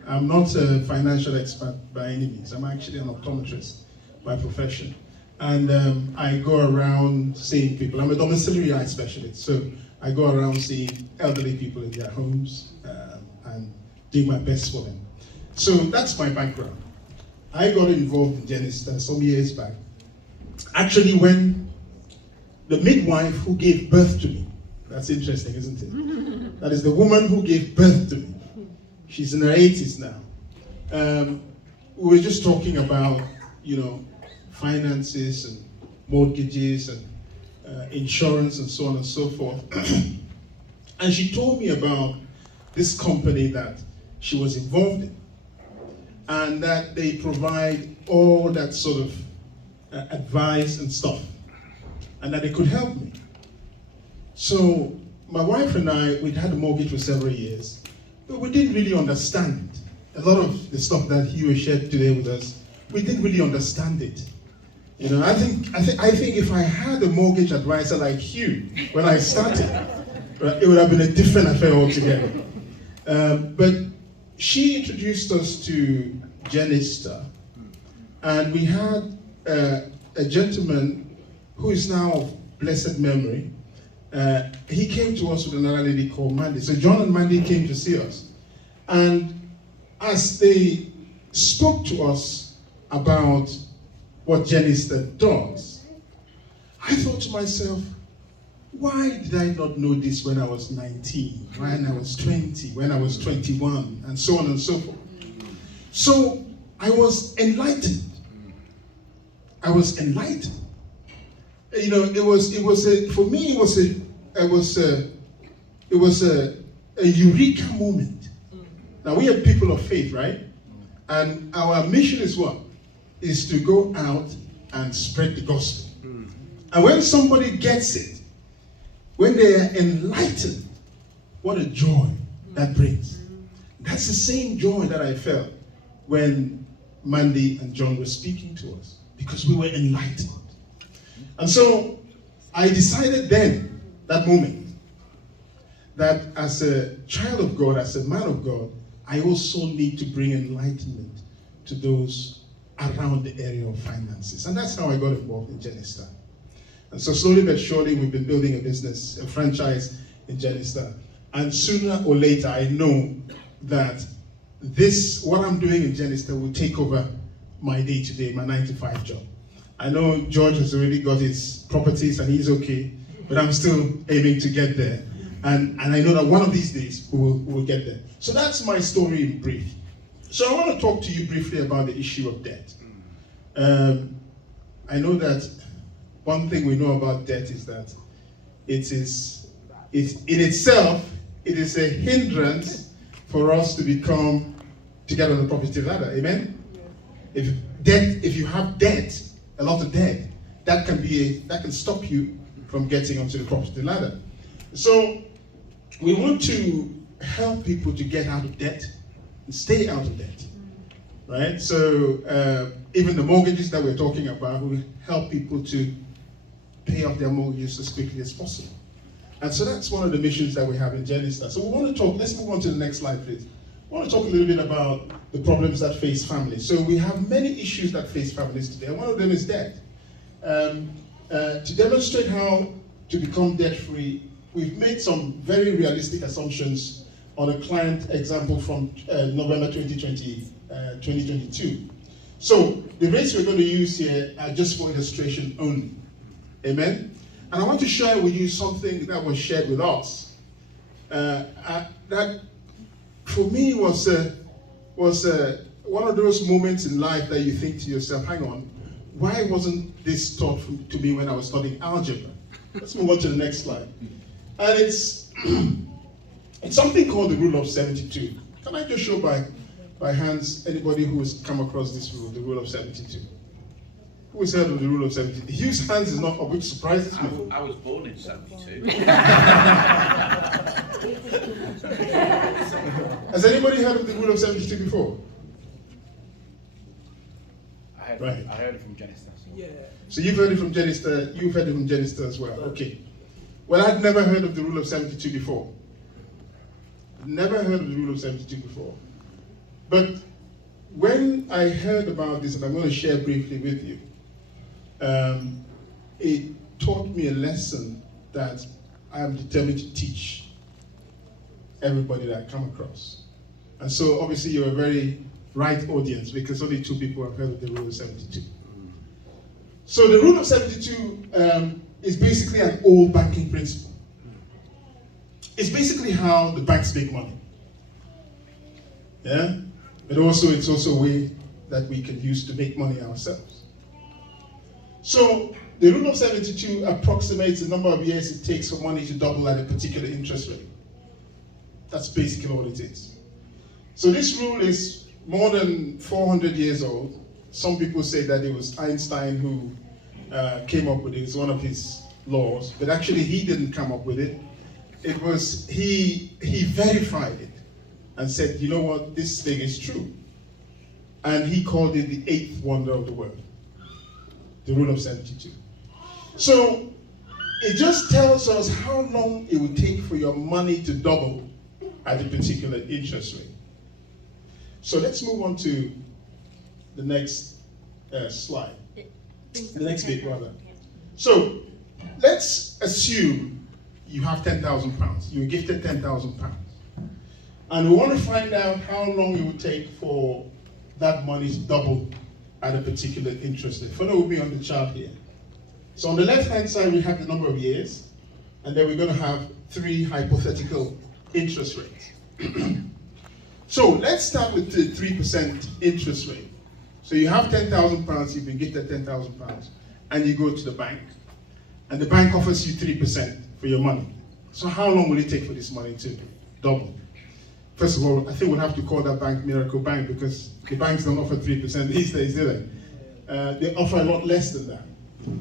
I'm not a financial expert by any means. I'm actually an optometrist by profession. And I go around seeing people. I'm a domiciliary eye specialist. So I go around seeing elderly people in their homes and do my best for them. So that's my background. I got involved in Genister some years back. Actually, when the midwife who gave birth to me, that's interesting, isn't it? That is the woman who gave birth to me. She's in her 80s now. We were just talking about, finances and mortgages and insurance and so on and so forth. And she told me about this company that she was involved in, and that they provide all that sort of advice and stuff, and that they could help me. So my wife and I, we'd had a mortgage for several years, but we didn't really understand a lot of the stuff that Hugh shared today with us. We didn't really understand it. I think if I had a mortgage advisor like Hugh when I started, it would have been a different affair altogether. But she introduced us to Genister, and we had a gentleman who is now of blessed memory. He came to us with another lady called Mandy. So John and Mandy came to see us. And as they spoke to us about what Genister does, I thought to myself, why did I not know this when I was 19, when I was 20, when I was 21, and so on and so forth? So I was enlightened. I was enlightened. For me, it was a eureka moment. Now, we are people of faith, right? And our mission is what? Is to go out and spread the gospel. And when somebody gets it, when they are enlightened, what a joy that brings. That's the same joy that I felt when Mandy and John were speaking to us, because we were enlightened. And so I decided then, that moment, that as a child of God, as a man of God, I also need to bring enlightenment to those around the area of finances. And that's how I got involved in Genistar. And so slowly but surely, we've been building a business, a franchise in Genistar. And sooner or later, I know that what I'm doing in Genistar will take over my day-to-day, my 9-to-5 job. I know George has already got his properties and he's okay, but I'm still aiming to get there. And I know that one of these days we will get there. So that's my story in brief. So I want to talk to you briefly about the issue of debt. I know that one thing we know about debt is that it is in itself, it is a hindrance for us to get on the property ladder. Amen? If you have debt, a lot of debt, that can stop you from getting onto the property ladder. So we want to help people to get out of debt and stay out of debt, right? So even the mortgages that we're talking about, we help people to pay off their mortgages as quickly as possible. And so that's one of the missions that we have in Genistar. So we want to talk, let's move on to the next slide, please. I want to talk a little bit about the problems that face families. So we have many issues that face families today, and one of them is debt. To demonstrate how to become debt-free, we've made some very realistic assumptions on a client example from November 2022. So the rates we're going to use here are just for illustration only. Amen? And I want to share with you something that was shared with us that for me was one of those moments in life that you think to yourself, hang on, why wasn't this taught to me when I was studying algebra? Let's move on to the next slide. And it's something called the rule of 72. Can I just show by hands anybody who has come across this rule, the rule of 72? Who has heard of the rule of 72? Hugh's hands is not up, which surprises me. I was born in 72. Has anybody heard of the rule of 72 before? I heard it from Genistar. Yeah. So you've heard it from Genistar, you've heard it from Genistar as well. Okay. Well, I'd never heard of the rule of 72 before. Never heard of the rule of 72 before. But when I heard about this, and I'm going to share briefly with you, it taught me a lesson that I am determined to teach everybody that I come across. And so obviously you're a very right audience, because only 2 people have heard of the rule of 72. So the rule of 72 is basically an old banking principle. It's basically how the banks make money. Yeah? But also it's also a way that we can use to make money ourselves. So the rule of 72 approximates the number of years it takes for money to double at a particular interest rate. That's basically what it is. So this rule is more than 400 years old. Some people say that it was Einstein who came up with it. It's one of his laws, but actually he didn't come up with it. It was, he verified it and said, you know what, this thing is true. And he called it the 8th wonder of the world, the rule of 72. So it just tells us how long it would take for your money to double at a particular interest rate. So let's move on to the next slide, the next bit rather. So let's assume you have £10,000. You're gifted £10,000. And we want to find out how long it would take for that money to double at a particular interest rate. Follow with me on the chart here. So on the left-hand side, we have the number of years, and then we're going to have 3 hypothetical interest rates. So let's start with the 3% interest rate. So you have £10,000, you've been gifted £10,000, and you go to the bank, and the bank offers you 3% for your money. So how long will it take for this money to double? first of all, I think we'll have to call that bank Miracle Bank because the banks don't offer 3% these days, do they? They offer a lot less than that.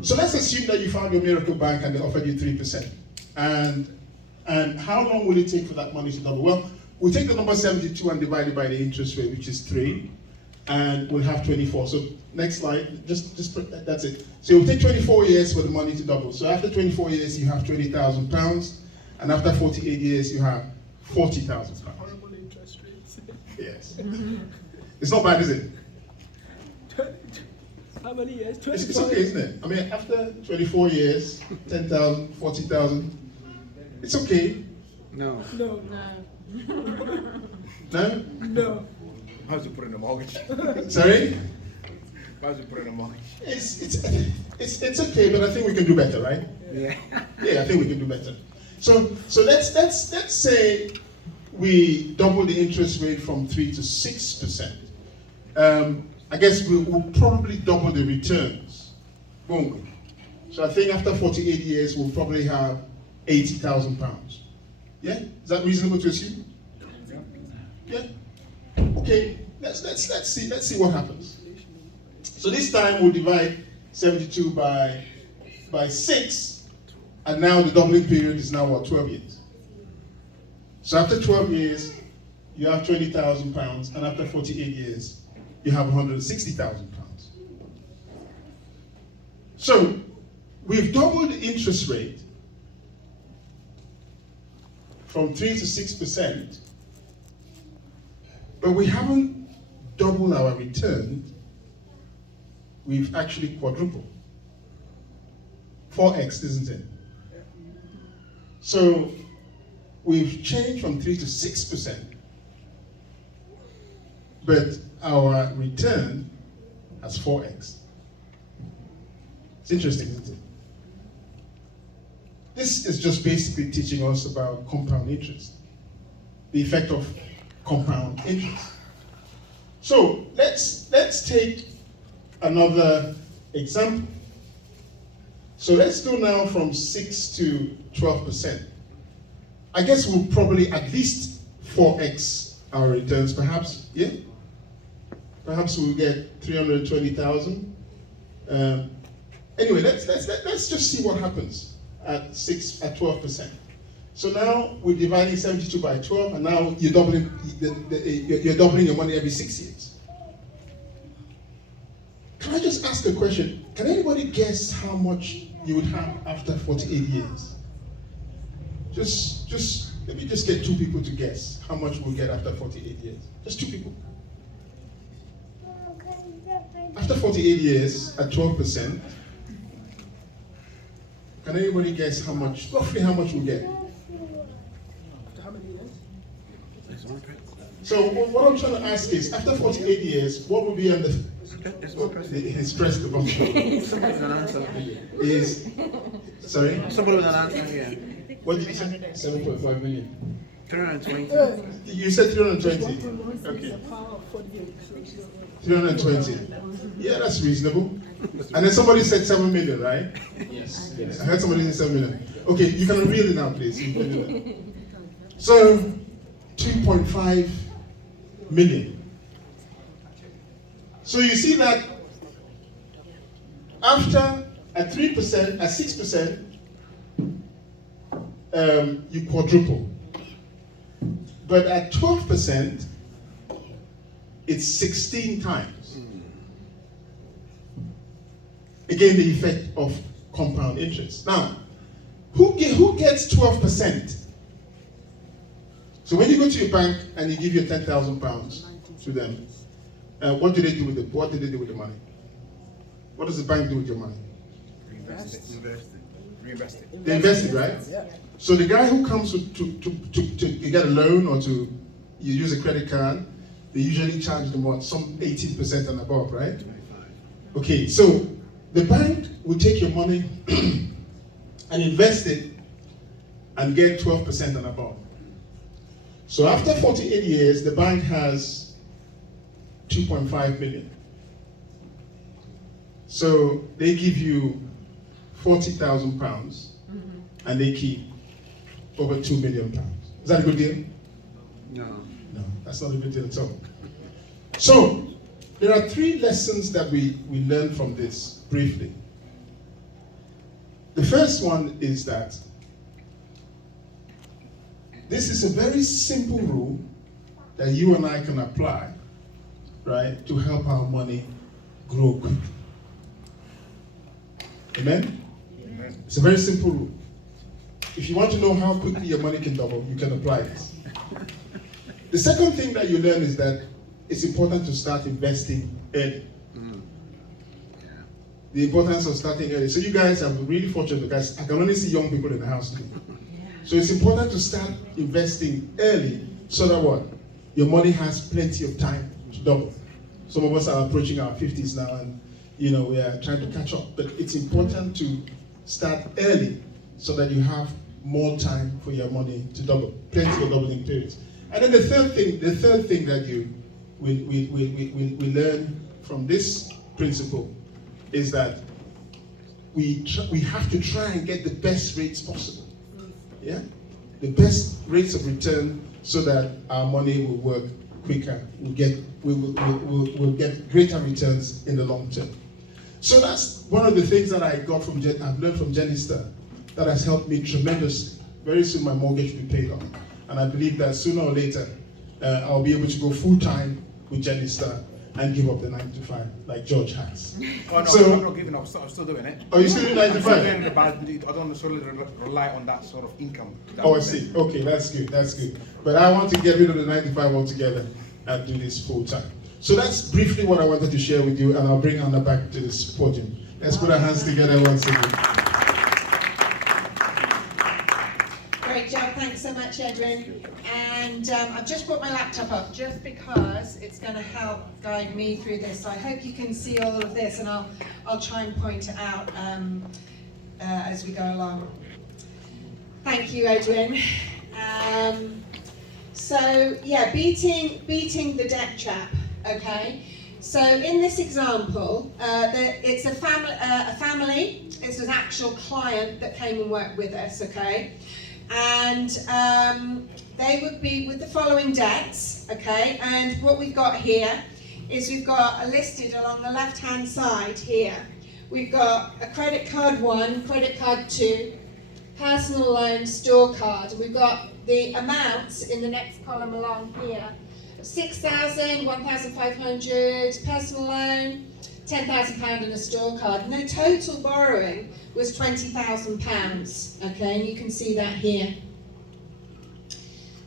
So let's assume that you found your Miracle Bank and they offered you 3%. And how long will it take for that money to double? Well, we'll take the number 72 and divide it by the interest rate, which is 3, and we'll have 24. So next slide, just put, that's it. So it will take 24 years for the money to double. So after 24 years, you have £20,000, and after 48 years, you have £40,000. Horrible interest rates. Yes. It's not bad, is it? How many years? It's okay, isn't it? I mean, after 24 years, 10,000, 40,000, it's okay. No. No. No? No. How's it put in a mortgage? Sorry? How's it put in a mortgage? It's okay, but I think we can do better, right? Yeah. Yeah, I think we can do better. So let's say we double the interest rate from 3 to 6%. I guess we'll probably double the returns, won't we? So I think after 48 years, we'll probably have £80,000. Yeah? Is that reasonable to assume? Yeah? Okay, let's see what happens. So this time we'll divide 72 by 6, and now the doubling period is now what, 12 years. So after 12 years, you have £20,000, and after 48 years, you have £160,000. So we've doubled the interest rate from 3 to 6%, but we haven't doubled our return. We've actually quadrupled. 4x, isn't it? So we've changed from 3 to 6%, but our return has 4x. It's interesting, isn't it? This is just basically teaching us about compound interest, the effect of compound interest. So let's take another example. So let's go now from 6 to 12%. I guess we'll probably at least 4x our returns, perhaps, yeah? Perhaps we'll get 320,000. Anyway, let's just see what happens at 12%. So now we're dividing 72 by 12, and now you're doubling your money every 6 years. Can I just ask a question? Can anybody guess how much you would have after 48 years? Let me just get 2 people to guess how much we'll get after 48 years. Just 2 people. After 48 years at 12%, can anybody guess roughly how much we'll get? After how many years? So what I'm trying to ask is, after 48 years, what will be on the... He's pressed the button. Is... Sorry? Somebody with an answer, yeah. What did you say? 7.5 million. 320. You said 320? Okay. 320. Yeah, that's reasonable. And then somebody said 7 million, right? Yes. I heard somebody say 7 million. Okay, you can reveal it now, please. So, 2.5 million. So you see that after at 3%, at 6%, you quadruple. But at 12%, it's 16 times. Again, the effect of compound interest. Now, who gets 12%? So when you go to your bank and you give your £10,000 to them, what do they do with it? What do they do with the money? What does the bank do with your money? Reinvest it. They invest it, right? Yeah. So the guy who comes to get a loan or you use a credit card, they usually charge them what, some 18% and above, right? Okay, so the bank will take your money and invest it and get 12% and above. So after 48 years, the bank has 2.5 million. So they give you £40,000 and they keep over £2 million. Is that a good deal? No. That's not a big deal at all. So, there are 3 lessons that we learned from this, briefly. The first one is that this is a very simple rule that you and I can apply, right, to help our money grow quickly. Amen? Amen? It's a very simple rule. If you want to know how quickly your money can double, you can apply this. The second thing that you learn is that it's important to start investing early. The importance of starting early. So you guys are really fortunate because I can only see young people in the house today. So it's important to start investing early so that what? Your money has plenty of time to double. Some of us are approaching our 50s now and we are trying to catch up. But it's important to start early so that you have more time for your money to double. Plenty of doubling periods. And then the third thing that we learn from this principle is that we have to try and get the best rates possible. Yeah? The best rates of return so that our money will work quicker. We'll get greater returns in the long term. So that's one of the things that I've learned from Jenny Star that has helped me tremendously. Very soon my mortgage will be paid off. And I believe that sooner or later, I'll be able to go full-time with Jenny Star and give up the 9 to 5 like George has. Oh no, So, I'm not giving up. I'm still doing it. Oh, you're still doing 9 to I'm still 5? doing it, but I don't necessarily rely on that sort of income. Oh, I see. Okay, that's good. That's good. But I want to get rid of the 9 to 5 altogether and do this full time. So that's briefly what I wanted to share with you, and I'll bring Anna back to this podium. Let's put our hands together once again. Great job, thanks so much, Edwin. And I've just brought my laptop up just because it's going to help guide me through this. So I hope you can see all of this, and I'll try and point it out as we go along. Thank you, Edwin. So yeah, beating the debt trap. Okay. So in this example, it's a family. It's an actual client that came and worked with us. Okay. And they would be with the following debts, okay? And what we've got here is we've got listed along the left-hand side here. We've got a credit card 1, credit card 2, personal loan, store card. We've got the amounts in the next column along here. 6,000, 1,500, personal loan, £10,000 and a store card. And the total borrowing was £20,000, okay, and you can see that here.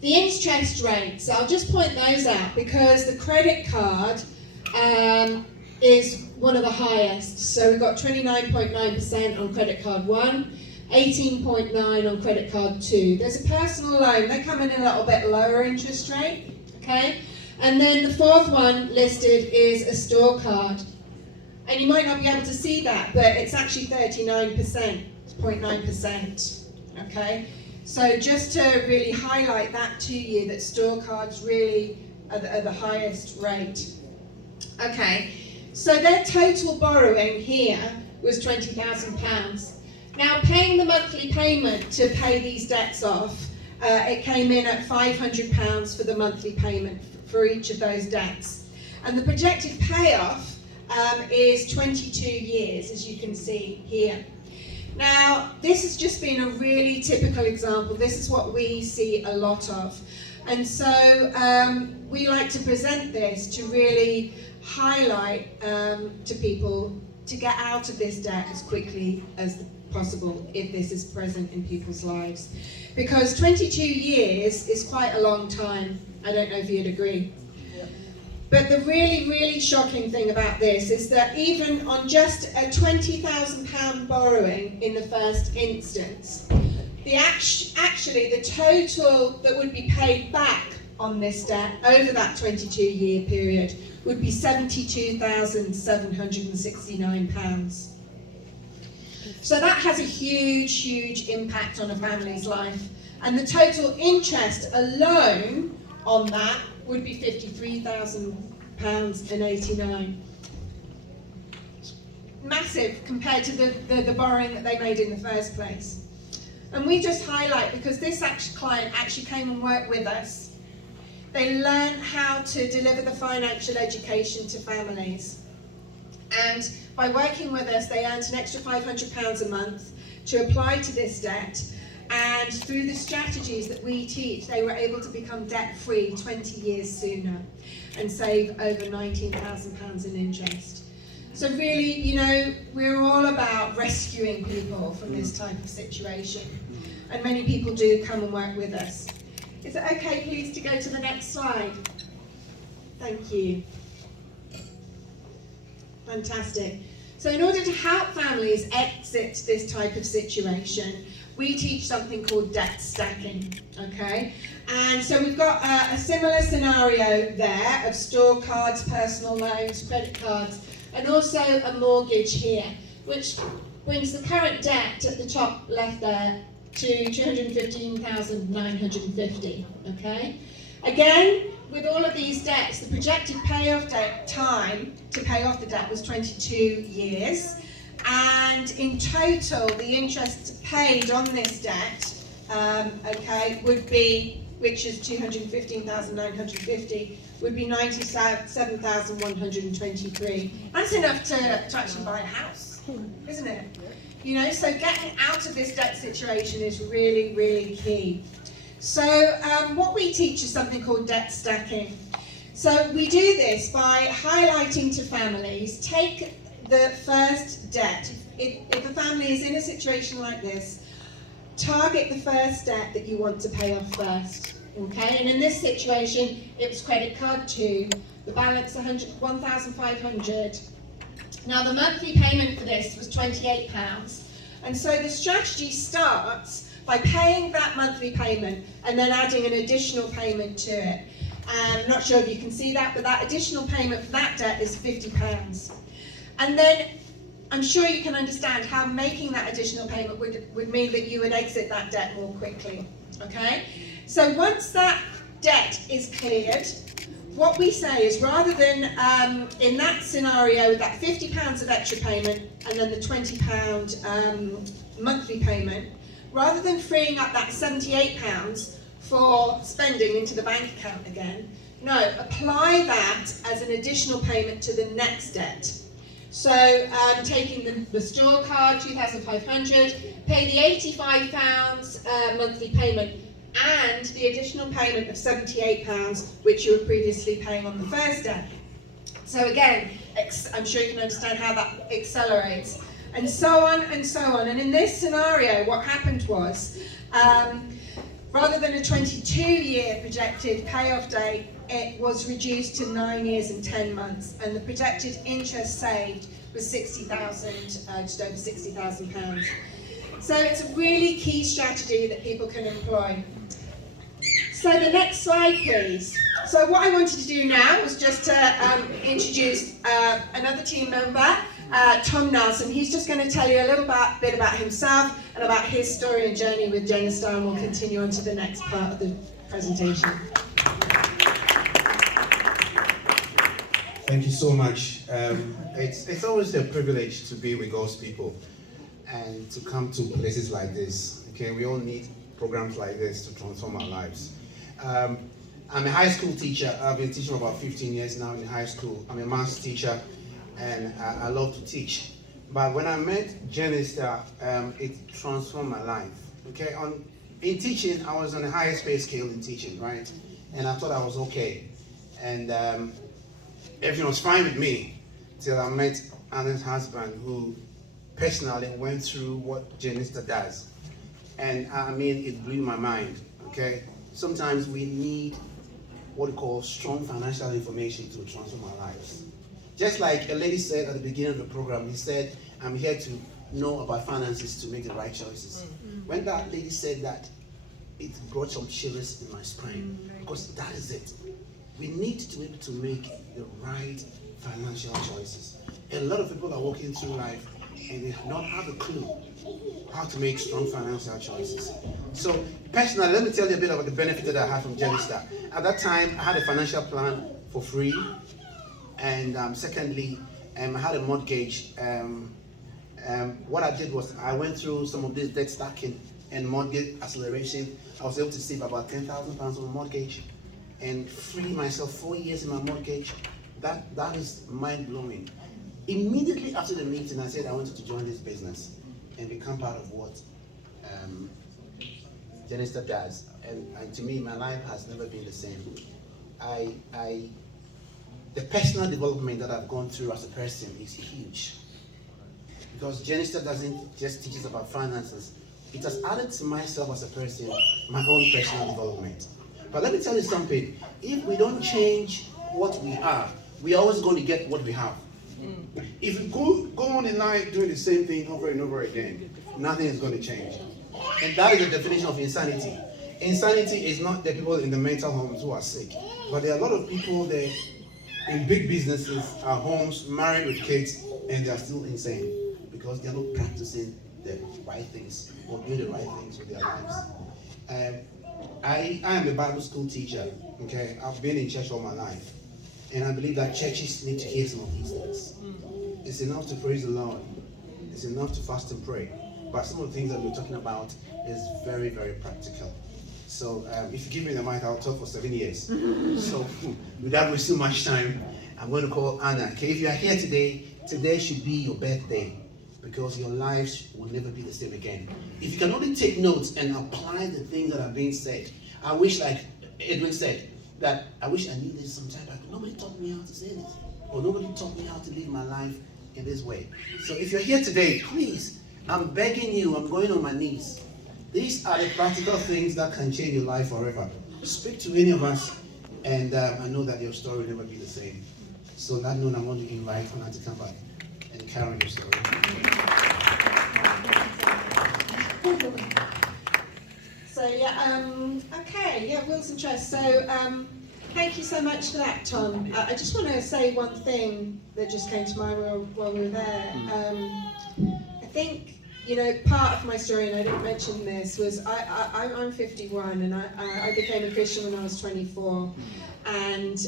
The interest rates, I'll just point those out because the credit card is one of the highest. So we've got 29.9% on credit card 1, 18.9% on credit card 2. There's a personal loan, they come in a little bit lower interest rate, okay? And then the fourth one listed is a store card. And you might not be able to see that, but it's actually 39.9%, okay? So just to really highlight that to you, that store cards really are the highest rate. Okay, so their total borrowing here was £20,000. Now paying the monthly payment to pay these debts off, it came in at £500 for the monthly payment for each of those debts. And the projected payoff is 22 years, as you can see here. Now, this has just been a really typical example. This is what we see a lot of. And so we like to present this to really highlight to people to get out of this debt as quickly as possible if this is present in people's lives. Because 22 years is quite a long time. I don't know if you'd agree. But the really, really shocking thing about this is that even on just a £20,000 borrowing in the first instance, actually the total that would be paid back on this debt over that 22-year period would be £72,769. So that has a huge, huge impact on a family's life. And the total interest alone on that would be £53,000.89. Massive compared to the borrowing that they made in the first place. And we just highlight, because this client actually came and worked with us, They learn how to deliver the financial education to families. And by working with us, they earned an extra £500 a month to apply to this debt. And through the strategies that we teach, they were able to become debt-free 20 years sooner and save over £19,000 in interest. So really, you know, we're all about rescuing people from this type of situation. And many people do come and work with us. Is it okay, please, to go to the next slide? Thank you. Fantastic. So in order to help families exit this type of situation, we teach something called debt stacking, okay? And so we've got a similar scenario there of store cards, personal loans, credit cards, and also a mortgage here, which brings the current debt at the top left there to $215,950, okay? Again, with all of these debts, the projected payoff time to pay off the debt was 22 years. And in total, the interest paid on this debt, okay, would be, which is $215,950, would be $97,123. That's enough to actually buy a house, isn't it? You know, so getting out of this debt situation is really, really key. So what we teach is something called debt stacking. So we do this by highlighting to families, take the first debt. If a family is in a situation like this, target the first debt that you want to pay off first. Okay, and in this situation, it was credit card 2, the balance £1,500. Now the monthly payment for this was £28, and so the strategy starts by paying that monthly payment and then adding an additional payment to it. And I'm not sure if you can see that, but that additional payment for that debt is £50. And then I'm sure you can understand how making that additional payment would mean that you would exit that debt more quickly, okay? So once that debt is cleared, what we say is rather than, in that scenario, with that £50 of extra payment and then the £20 monthly payment, rather than freeing up that £78 for spending into the bank account again, no, apply that as an additional payment to the next debt. So taking the store card, £2,500, pay the £85 monthly payment and the additional payment of £78, which you were previously paying on the first debt. So again, I'm sure you can understand how that accelerates. And so on and so on. And in this scenario, what happened was, rather than a 22-year projected payoff date, it was reduced to 9 years and 10 months, and the projected interest saved was just over £60,000. So it's a really key strategy that people can employ. So the next slide, please. So what I wanted to do now was just to introduce another team member, Tom Nelson. He's just going to tell you a little bit about himself and about his story and journey with Genistar, and we'll continue on to the next part of the presentation. Thank you so much. It's always a privilege to be with God's people and to come to places like this. Okay, we all need programs like this to transform our lives. I'm a high school teacher. I've been teaching for about 15 years now in high school. I'm a maths teacher, and I love to teach. But when I met Genistar, it transformed my life. Okay, in teaching, I was on the highest pay scale in teaching, right? And I thought I was okay, and everything was fine with me till I met Anna's husband, who personally went through what Genistar does. And I mean, it blew my mind, okay? Sometimes we need what we call strong financial information to transform our lives. Just like a lady said at the beginning of the program, he said, I'm here to know about finances to make the right choices. When that lady said that, it brought some chills in my spine, because that is it. We need to be able to make the right financial choices. A lot of people are walking through life and they do not have a clue how to make strong financial choices. So personally, let me tell you a bit about the benefit that I had from Genistar. At that time, I had a financial plan for free, and secondly, I had a mortgage. What I did was I went through some of this debt stacking and mortgage acceleration. I was able to save about £10,000 on a mortgage, and free myself 4 years in my mortgage, that is mind-blowing. Immediately after the meeting, I said I wanted to join this business and become part of what Genista does. And to me, my life has never been the same. The personal development that I've gone through as a person is huge. Because Genista doesn't just teach us about finances, it has added to myself as a person, my own personal development. But let me tell you something, if we don't change what we are, we're always going to get what we have. If we go on in life doing the same thing over and over again, nothing is going to change. And that is the definition of insanity. Insanity is not the people in the mental homes who are sick, but there are a lot of people there in big businesses, at homes, married with kids, and they are still insane because they are not practicing the right things or doing the right things with their lives. I am a Bible school teacher, okay? I've been in church all my life, and I believe that churches need to hear some of these things. It's enough to praise the Lord. It's enough to fast and pray. But some of the things that we're talking about is very, very practical. So if you give me the mic, I'll talk for 7 years. So without wasting much time, I'm going to call Anna. Okay, if you are here today, today should be your birthday because your lives will never be the same again. If you can only take notes and apply the things that are being said, I wish, like Edwin said, that I wish I knew this sometime back. Nobody taught me how to say this, or nobody taught me how to live my life in this way. So if you're here today, please, I'm begging you, I'm going on my knees. These are the practical things that can change your life forever. Speak to any of us, and I know that your story will never be the same. So that note, I'm going to invite Anna to come back and carry your story. So Wilson Trust. So thank you so much for that, Tom. I just want to say one thing that just came to mind while we were there. I think, you know, part of my story, and I didn't mention this, was I'm 51 and I became a Christian when I was 24. And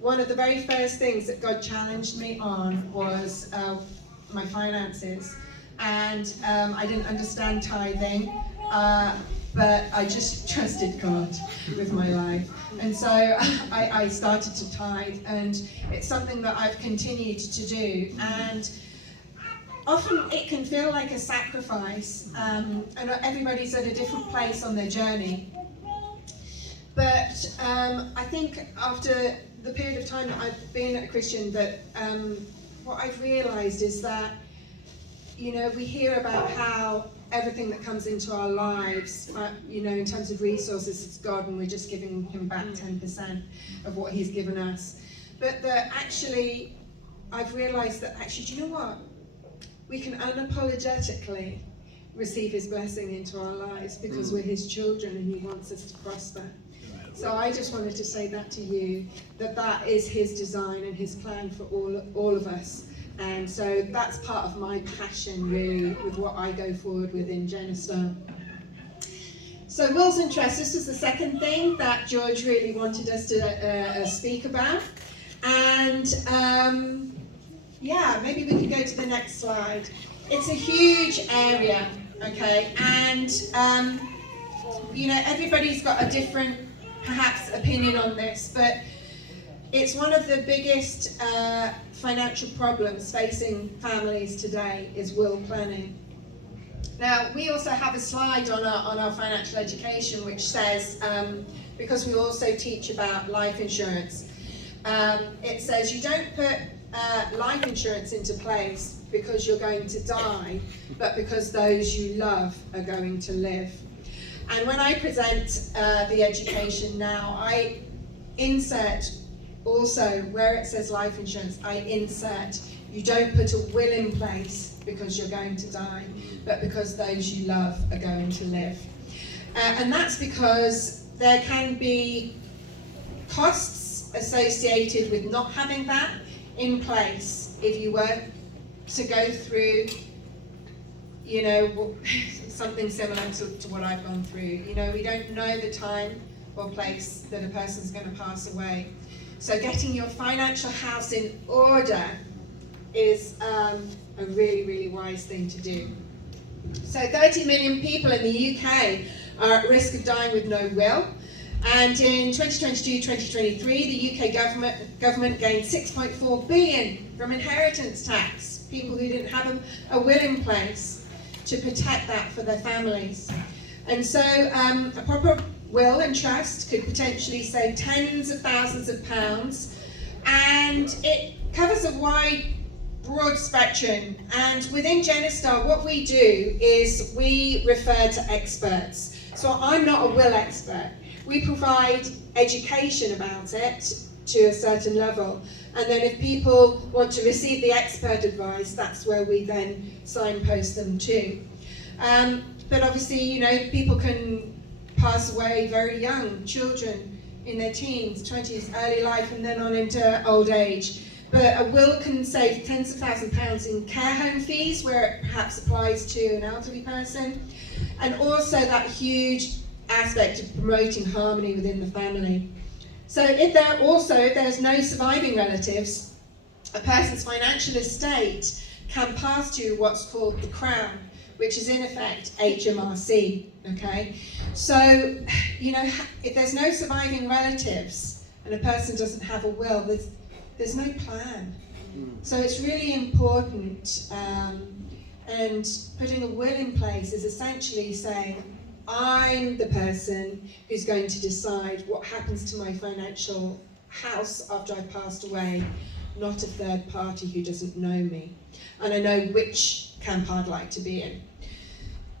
one of the very first things that God challenged me on was my finances. And I didn't understand tithing, but I just trusted God with my life. And so I started to tithe, and it's something that I've continued to do. And often it can feel like a sacrifice, and everybody's at a different place on their journey. But I think after the period of time that I've been a Christian, that what I've realized is that, you know, we hear about how everything that comes into our lives, you know, in terms of resources, is God, and we're just giving him back 10% of what he's given us. But that actually, I've realized that actually, do you know what? We can unapologetically receive his blessing into our lives because we're his children and he wants us to prosper. So I just wanted to say that to you, that is his design and his plan for all of us. And so that's part of my passion, really, with what I go forward with in Genista. So Wills and Trust, this is the second thing that George really wanted us to speak about. And yeah, maybe we could go to the next slide. It's a huge area, okay? And you know, everybody's got a different, perhaps, opinion on this, but it's one of the biggest financial problems facing families today is will planning. Now, we also have a slide on our financial education which says, because we also teach about life insurance, it says you don't put life insurance into place because you're going to die, but because those you love are going to live. And when I present the education now, I insert also, where it says life insurance, I insert, you don't put a will in place because you're going to die, but because those you love are going to live. And that's because there can be costs associated with not having that in place if you were to go through, you know, something similar to what I've gone through. You know, we don't know the time or place that a person's going to pass away. So getting your financial house in order is a really, really wise thing to do. So 30 million people in the UK are at risk of dying with no will. And in 2022-2023, the UK government gained 6.4 billion from inheritance tax, people who didn't have a will in place to protect that for their families. And so a proper will and trust could potentially save tens of thousands of pounds, and it covers a wide, broad spectrum. And within Genistar, what we do is we refer to experts. So I'm not a will expert. We provide education about it to a certain level, and then if people want to receive the expert advice, that's where we then signpost them to. But obviously, you know, people can pass away very young, children in their teens, 20s, early life, and then on into old age. But a will can save tens of thousands of pounds in care home fees, where it perhaps applies to an elderly person, and also that huge aspect of promoting harmony within the family. So if there's no surviving relatives, a person's financial estate can pass to what's called the Crown, which is in effect HMRC, okay? So, you know, if there's no surviving relatives and a person doesn't have a will, there's no plan. So it's really important, and putting a will in place is essentially saying, I'm the person who's going to decide what happens to my financial house after I've passed away, not a third party who doesn't know me. And I know which camp I'd like to be in.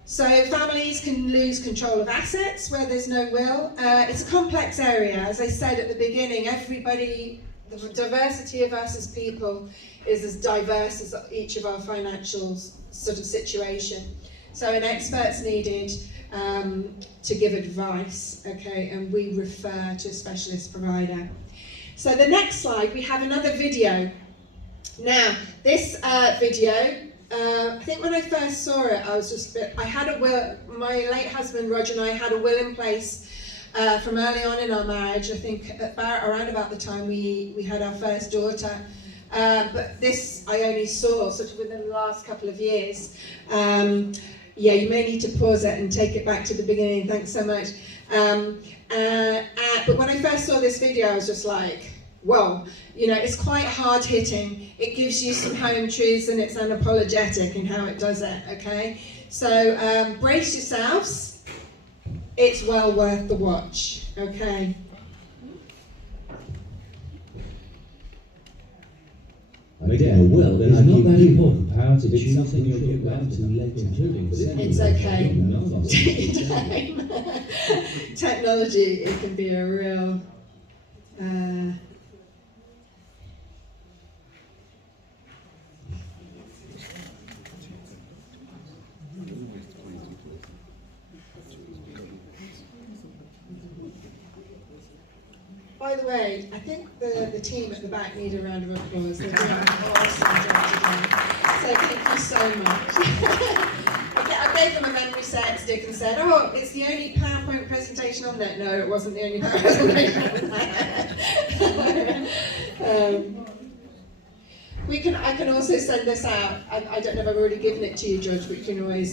So families can lose control of assets where there's no will. It's a complex area. As I said at the beginning, everybody, the diversity of us as people is as diverse as each of our financial sort of situation. So an expert's needed to give advice, okay, and we refer to a specialist provider. So the next slide, we have another video. Now, this video, I think when I first saw it, I was just a bit, I had a will, my late husband Roger and I had a will in place from early on in our marriage. I think around about the time we had our first daughter. But this I only saw sort of within the last couple of years. Yeah, you may need to pause it and take it back to the beginning. Thanks so much. But when I first saw this video, I was just like, whoa, you know, it's quite hard hitting. It gives you some home truths and it's unapologetic in how it does it, okay? So brace yourselves. It's well worth the watch, okay? Again, a will is not that important. Power to choose something you'll get back to later, including it's okay. Technology, it can be a real By the way, I think the team at the back need a round of applause. They're doing an awesome job today. So thank you so much. I gave them a memory set stick and said, oh, it's the only PowerPoint presentation on there. No, it wasn't the only PowerPoint presentation on there. I can also send this out. I don't know if I've already given it to you, George, but you can always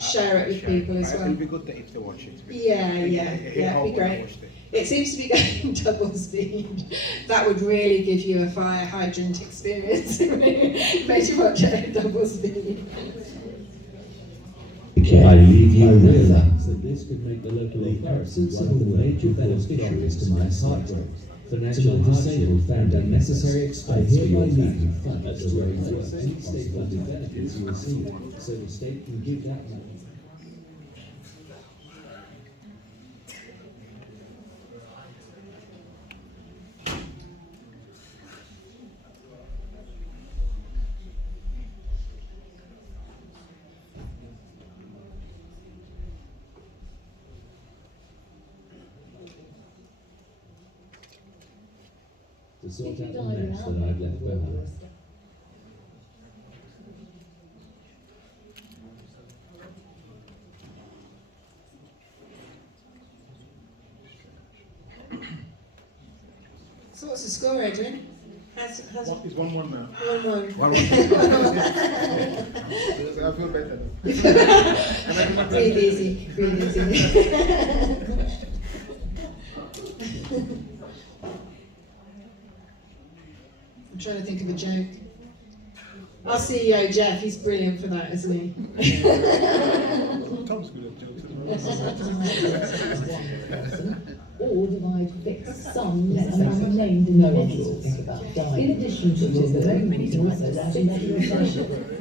share it with people as well. It would be good if they watch it. Yeah, it'd be great. It seems to be going double speed. That would really give you a fire hydrant experience. Made you watch it at double speed. I leave you with that this could make the local authorities one of the major beneficiaries to my site. Financial disabled found unnecessary expense for your family funds to replace any state-funded benefits you receive, so the state can give that money. To sort out the mess that I've left behind. So what's the score, Adrian? It's 1-1 now. 1-1. 1-1. I feel better. Breathe easy, breathe easy. trying to think of a joke. Our CEO, Jeff, he's brilliant for that, isn't he? Tom's good at jokes. Or divide fixed sums among named individuals. In addition to which is the main reason also that legislation.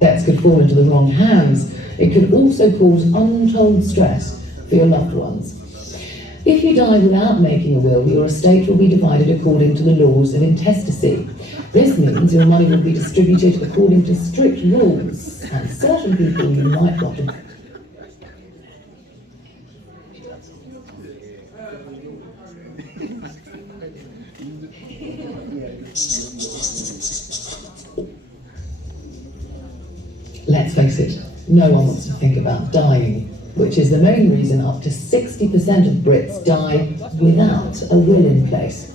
Debts could fall into the wrong hands. It could also cause untold stress for your loved ones. If you die without making a will, your estate will be divided according to the laws of intestacy. This means your money will be distributed according to strict rules, and certain people you might want to... Let's face it, no one wants to think about dying, which is the main reason up to 60% of Brits die without a will in place.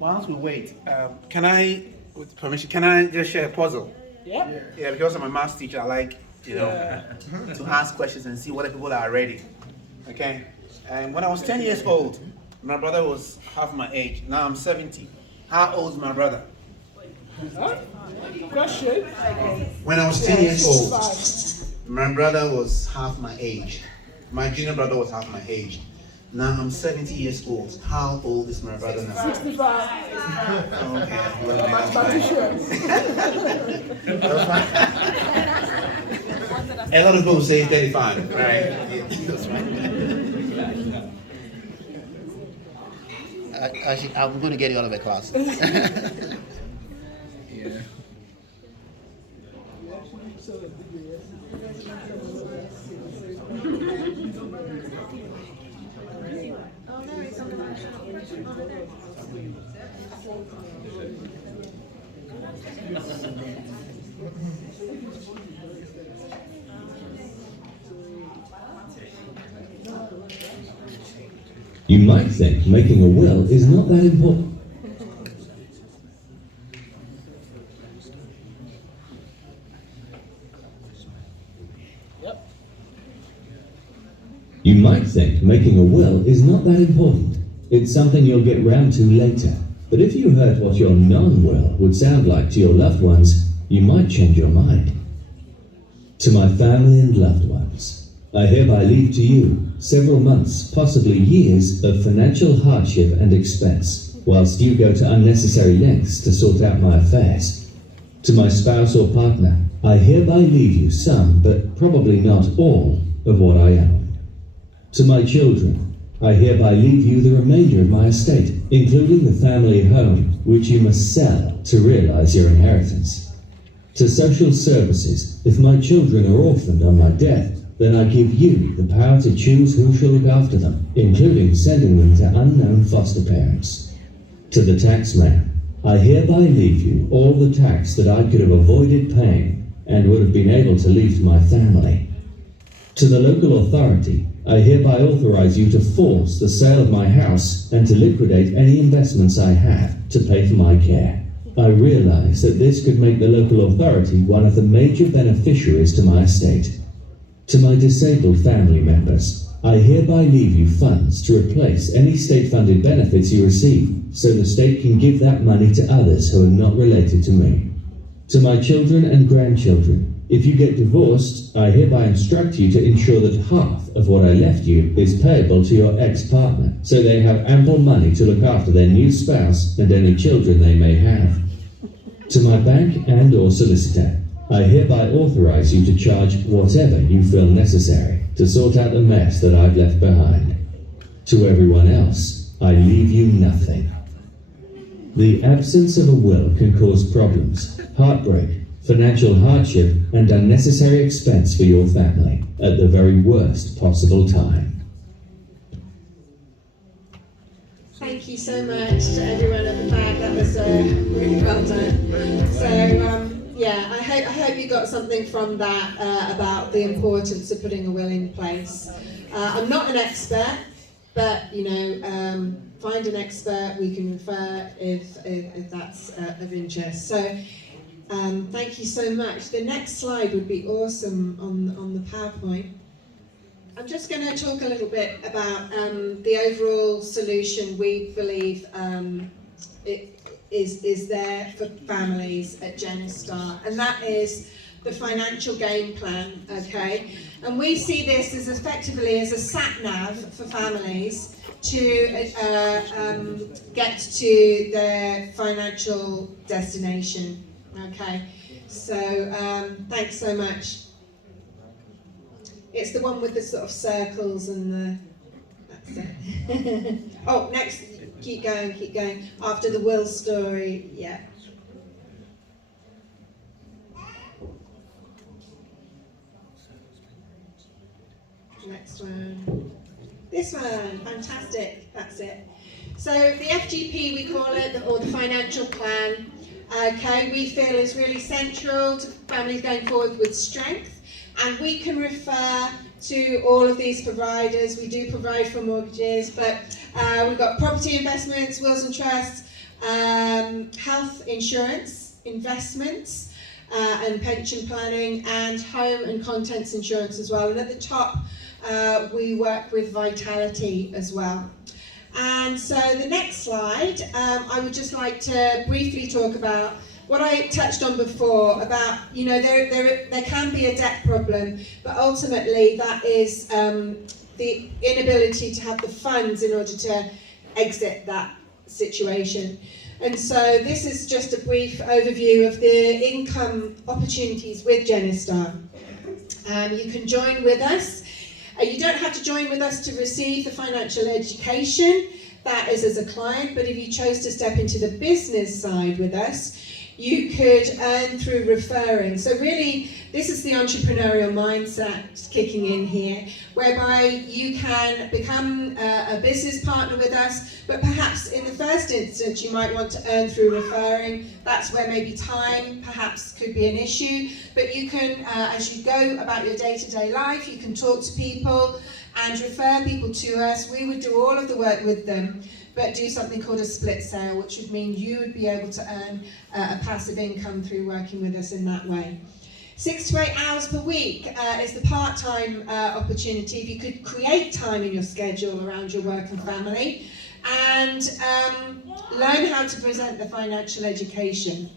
Whilst we wait, can I, with permission, can I just share a puzzle? Yeah. Yeah, because I'm a maths teacher, I like, to ask questions and see whether people are ready. Okay? And when I was 10 years old, my brother was half my age. Now I'm 70. How old is my brother? Question. When I was 10 years old, my brother was half my age. My junior brother was half my age. Now I'm 70 years old. How old is my brother now? 65. Okay. A lot of people say 35, right? That's right. I'm going to get you out of the class. Yeah. You might think making a will is not that important. You might think making a will is not that important. It's something you'll get round to later. But if you heard what your non-will would sound like to your loved ones, you might change your mind. To my family and loved ones, I hereby leave to you several months, possibly years, of financial hardship and expense, whilst you go to unnecessary lengths to sort out my affairs. To my spouse or partner, I hereby leave you some, but probably not all, of what I own. To my children, I hereby leave you the remainder of my estate, including the family home, which you must sell to realise your inheritance. To social services, if my children are orphaned on my death, then I give you the power to choose who shall look after them, including sending them to unknown foster parents. To the taxman, I hereby leave you all the tax that I could have avoided paying and would have been able to leave to my family. To the local authority, I hereby authorize you to force the sale of my house and to liquidate any investments I have to pay for my care. I realize that this could make the local authority one of the major beneficiaries to my estate. To my disabled family members, I hereby leave you funds to replace any state-funded benefits you receive, so the state can give that money to others who are not related to me. To my children and grandchildren, if you get divorced, I hereby instruct you to ensure that half of what I left you is payable to your ex-partner, so they have ample money to look after their new spouse and any children they may have. To my bank and or solicitor, I hereby authorize you to charge whatever you feel necessary to sort out the mess that I've left behind. To everyone else, I leave you nothing. The absence of a will can cause problems, heartbreak, financial hardship, and unnecessary expense for your family at the very worst possible time. Thank you so much to everyone at the back. That was really well done. So yeah, I hope you got something from that about the importance of putting a will in place. I'm not an expert, but you know, find an expert. We can refer if that's of interest. So. Thank you so much. The next slide would be awesome on the PowerPoint. I'm just going to talk a little bit about the overall solution we believe it is there for families at Genistar, and that is the financial game plan, okay? And we see this as effectively as a sat-nav for families to get to their financial destination. Okay, so thanks so much. It's the one with the sort of circles and the, that's it. Oh, next, keep going. After the will story, yeah. Next one. This one, fantastic, that's it. So the FGP, we call it, or the financial plan. Okay, we feel is really central to families going forward with strength, and we can refer to all of these providers. We do provide for mortgages, but we've got property investments, wills and trusts, health insurance, investments, and pension planning, and home and contents insurance as well. And at the top, we work with Vitality as well. And so the next slide, I would just like to briefly talk about what I touched on before about, you know, there can be a debt problem, but ultimately that is the inability to have the funds in order to exit that situation. And so this is just a brief overview of the income opportunities with Genistar. You can join with us. You don't have to join with us to receive the financial education, that is as a client, but if you chose to step into the business side with us, you could earn through referring. So really, this is the entrepreneurial mindset kicking in here, whereby you can become a business partner with us, but perhaps in the first instance, you might want to earn through referring. That's where maybe time perhaps could be an issue, but you can, as you go about your day-to-day life, you can talk to people and refer people to us. We would do all of the work with them, but do something called a split sale, which would mean you would be able to earn a passive income through working with us in that way. 6 to 8 hours per week is the part-time opportunity. If you could create time in your schedule around your work and family, and learn how to present the financial education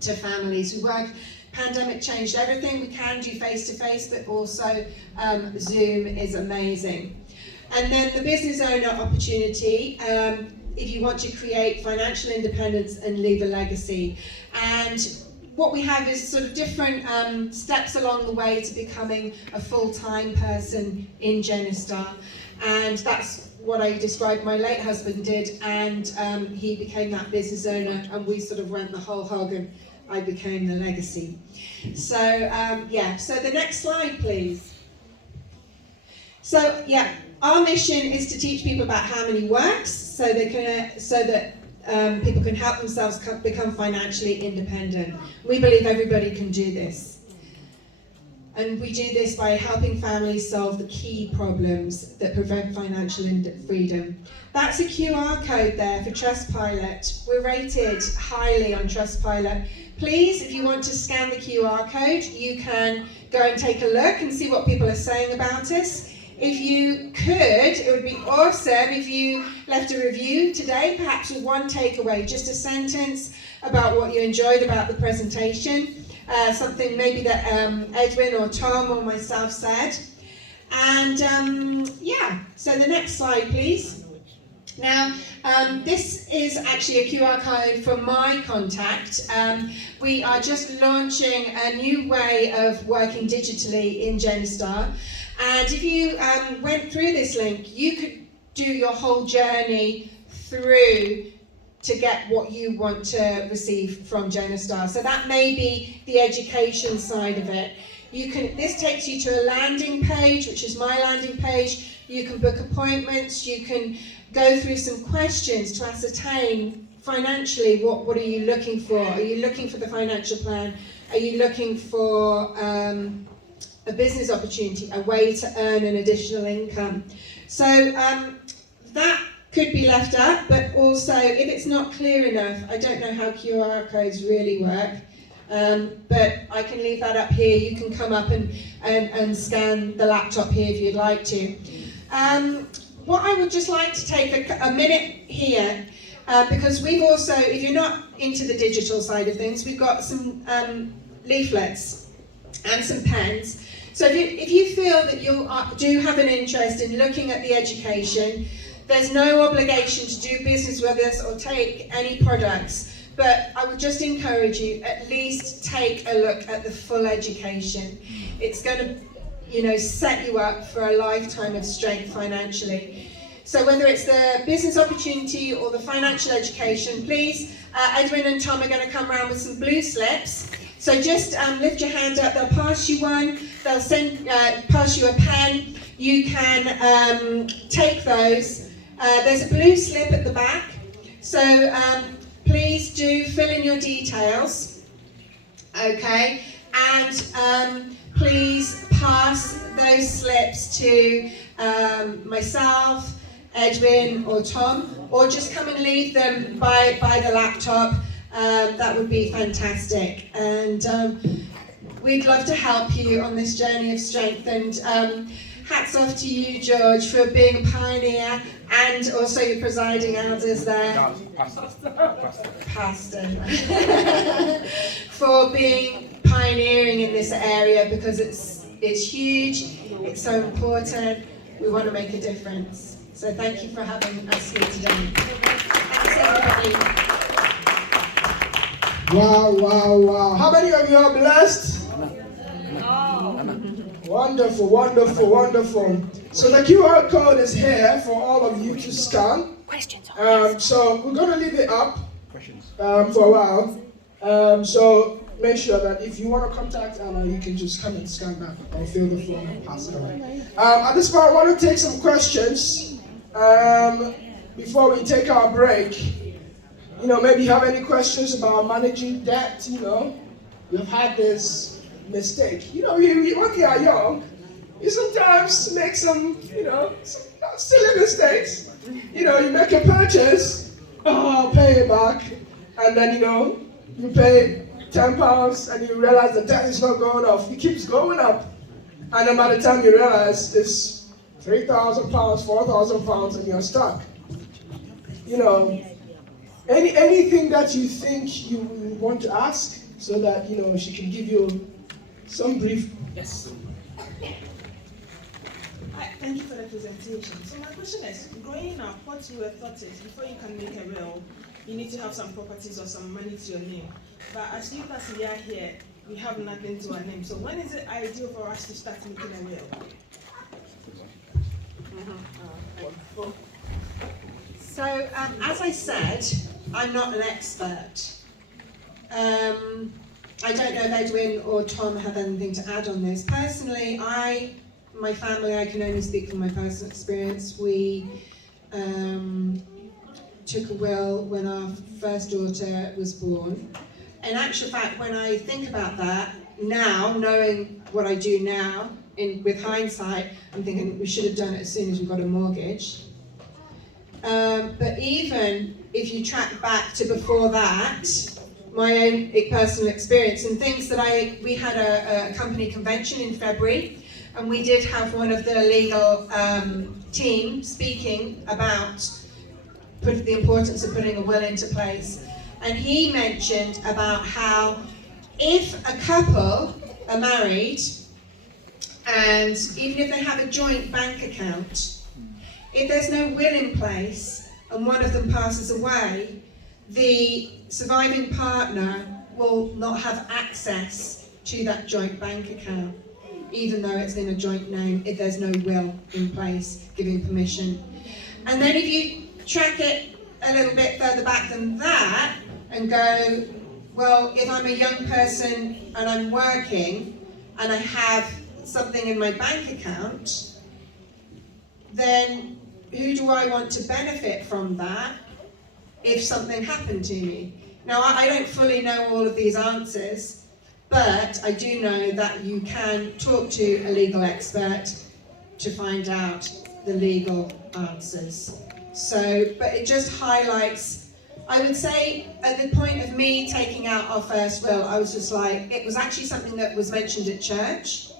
to families. Pandemic changed everything. We can do face-to-face, but also Zoom is amazing. And then the business owner opportunity, if you want to create financial independence and leave a legacy. And what we have is sort of different steps along the way to becoming a full-time person in Genistar. And that's what I described my late husband did, and he became that business owner, and we sort of went the whole hog, and I became the legacy. So yeah, so the next slide, please. So yeah, our mission is to teach people about how money works, so they can, so that people can help themselves become financially independent. We believe everybody can do this. And we do this by helping families solve the key problems that prevent financial freedom. That's a QR code there for Trustpilot. We're rated highly on Trustpilot. Please, if you want to scan the QR code, you can go and take a look and see what people are saying about us. If you could, it would be awesome if you left a review today, perhaps with one takeaway, just a sentence about what you enjoyed about the presentation. Something maybe that Edwin or Tom or myself said. And yeah, so the next slide, please. Now, this is actually a QR code from my contact. We are just launching a new way of working digitally in Genistar. And if you went through this link, you could do your whole journey through to get what you want to receive from Genistar. So that may be the education side of it. You can. This takes you to a landing page, which is my landing page. You can book appointments. You can go through some questions to ascertain financially what are you looking for. Are you looking for the financial plan? Are you looking for a business opportunity, a way to earn an additional income? So that could be left up, but also if it's not clear enough, I don't know how QR codes really work, but I can leave that up here. You can come up and scan the laptop here if you'd like to. What I would just like to take a minute here, because we've also, if you're not into the digital side of things, we've got some leaflets and some pens. So if you feel that you do have an interest in looking at the education, there's no obligation to do business with us or take any products, but I would just encourage you, at least take a look at the full education. It's going to, set you up for a lifetime of strength financially. So whether it's the business opportunity or the financial education, please, Edwin and Tom are going to come around with some blue slips. So just lift your hand up, they'll pass you one, they'll pass you a pen, you can take those. There's a blue slip at the back, so please do fill in your details, okay, and please pass those slips to myself, Edwin or Tom, or just come and leave them by the laptop. That would be fantastic, and we'd love to help you on this journey of strength. And hats off to you, George, for being a pioneer, and also your presiding elders there. No, Pastor. For being pioneering in this area, because it's huge, it's so important, we want to make a difference. So thank you for having us here today. Thanks everybody. Wow, wow, wow. How many of you are blessed? Wonderful, wonderful, wonderful. So the QR code is here for all of you to scan. Questions. So we're going to leave it up for a while. So make sure that if you want to contact Anna, you can just come and scan that or fill the form and pass it on. At this point, I want to take some questions before we take our break. Maybe you have any questions about managing debt. You've had this mistake. When you are young, you sometimes make some silly mistakes. You make a purchase, pay it back, and then you pay £10 and you realize the debt is not going off. It keeps going up, and then by the time you realize it's £3,000, £4,000, and you're stuck. Anything that you think you want to ask, so that she can give you some brief. Yes. Thank you for the presentation. So my question is, growing up, what you were taught is before you can make a will, you need to have some properties or some money to your name. But as you guys are here, we have nothing to our name. So when is it ideal for us to start making a will? So, as I said, I'm not an expert. I don't know if Edwin or Tom have anything to add on this. Personally, my family, I can only speak from my personal experience. We took a will when our first daughter was born. In actual fact, when I think about that now, knowing what I do now, with hindsight, I'm thinking we should have done it as soon as we got a mortgage. But even if you track back to before that, my own personal experience and things that we had a company convention in February, and we did have one of the legal team speaking about the importance of putting a will into place. And he mentioned about how if a couple are married, and even if they have a joint bank account, if there's no will in place and one of them passes away, the surviving partner will not have access to that joint bank account, even though it's in a joint name, if there's no will in place giving permission. And then if you track it a little bit further back than that and go, well, if I'm a young person and I'm working and I have something in my bank account, then who do I want to benefit from that if something happened to me? Now, I don't fully know all of these answers, but I do know that you can talk to a legal expert to find out the legal answers. So, but it just highlights, I would say at the point of me taking out our first will, I was just like, it was actually something that was mentioned at church,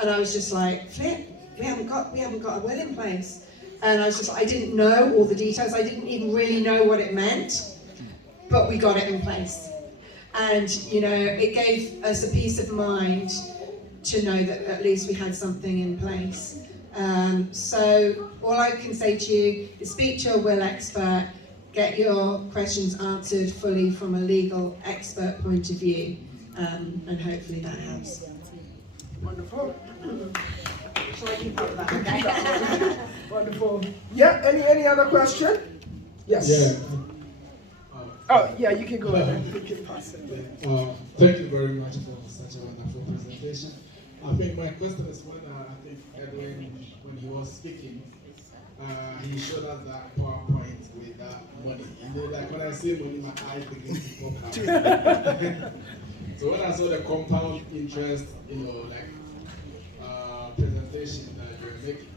and I was just like, flip, we haven't got a will in place. And I was just, I didn't know all the details, I didn't even really know what it meant, but we got it in place. And, you know, it gave us a peace of mind to know that at least we had something in place. So all I can say to you is speak to a will expert, get your questions answered fully from a legal expert point of view, and hopefully that helps. Wonderful. So I keep that. Okay. Wonderful. Yeah. Any other question? Yes. Yeah. Oh yeah, you can go ahead. You can pass it. Thank you very much for such a wonderful presentation. I think my question is when I think Edwin, when he was speaking, he showed us that PowerPoint with that money. You know, like when I see money, my eyes begin to pop out. So when I saw the compound interest, you know, like presentation that you're making,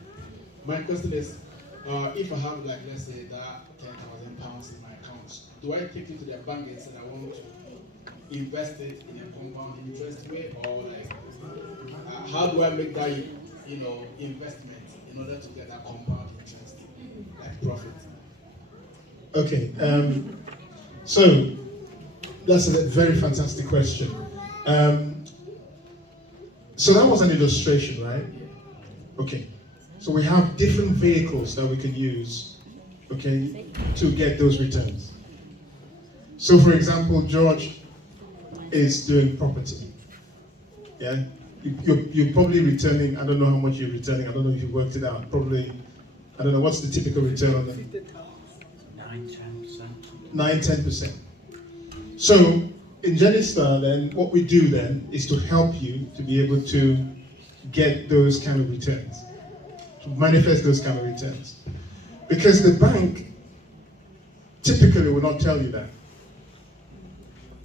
my question is, if I have like let's say that £10,000 in my account, do I take it to the bank and say I want to invest it in a compound interest way, or like how do I make that investment in order to get that compound interest, like profit? Okay, so that's a very fantastic question. So that was an illustration, right? Okay, so we have different vehicles that we can use, okay, to get those returns. So for example, George is doing property, yeah? You're probably returning, I don't know how much you're returning, I don't know if you worked it out, probably, I don't know, what's the typical return on that? 9-10%. So in Genistar then, what we do then is to help you to be able to get those kind of returns, to manifest those kind of returns. Because the bank typically will not tell you that.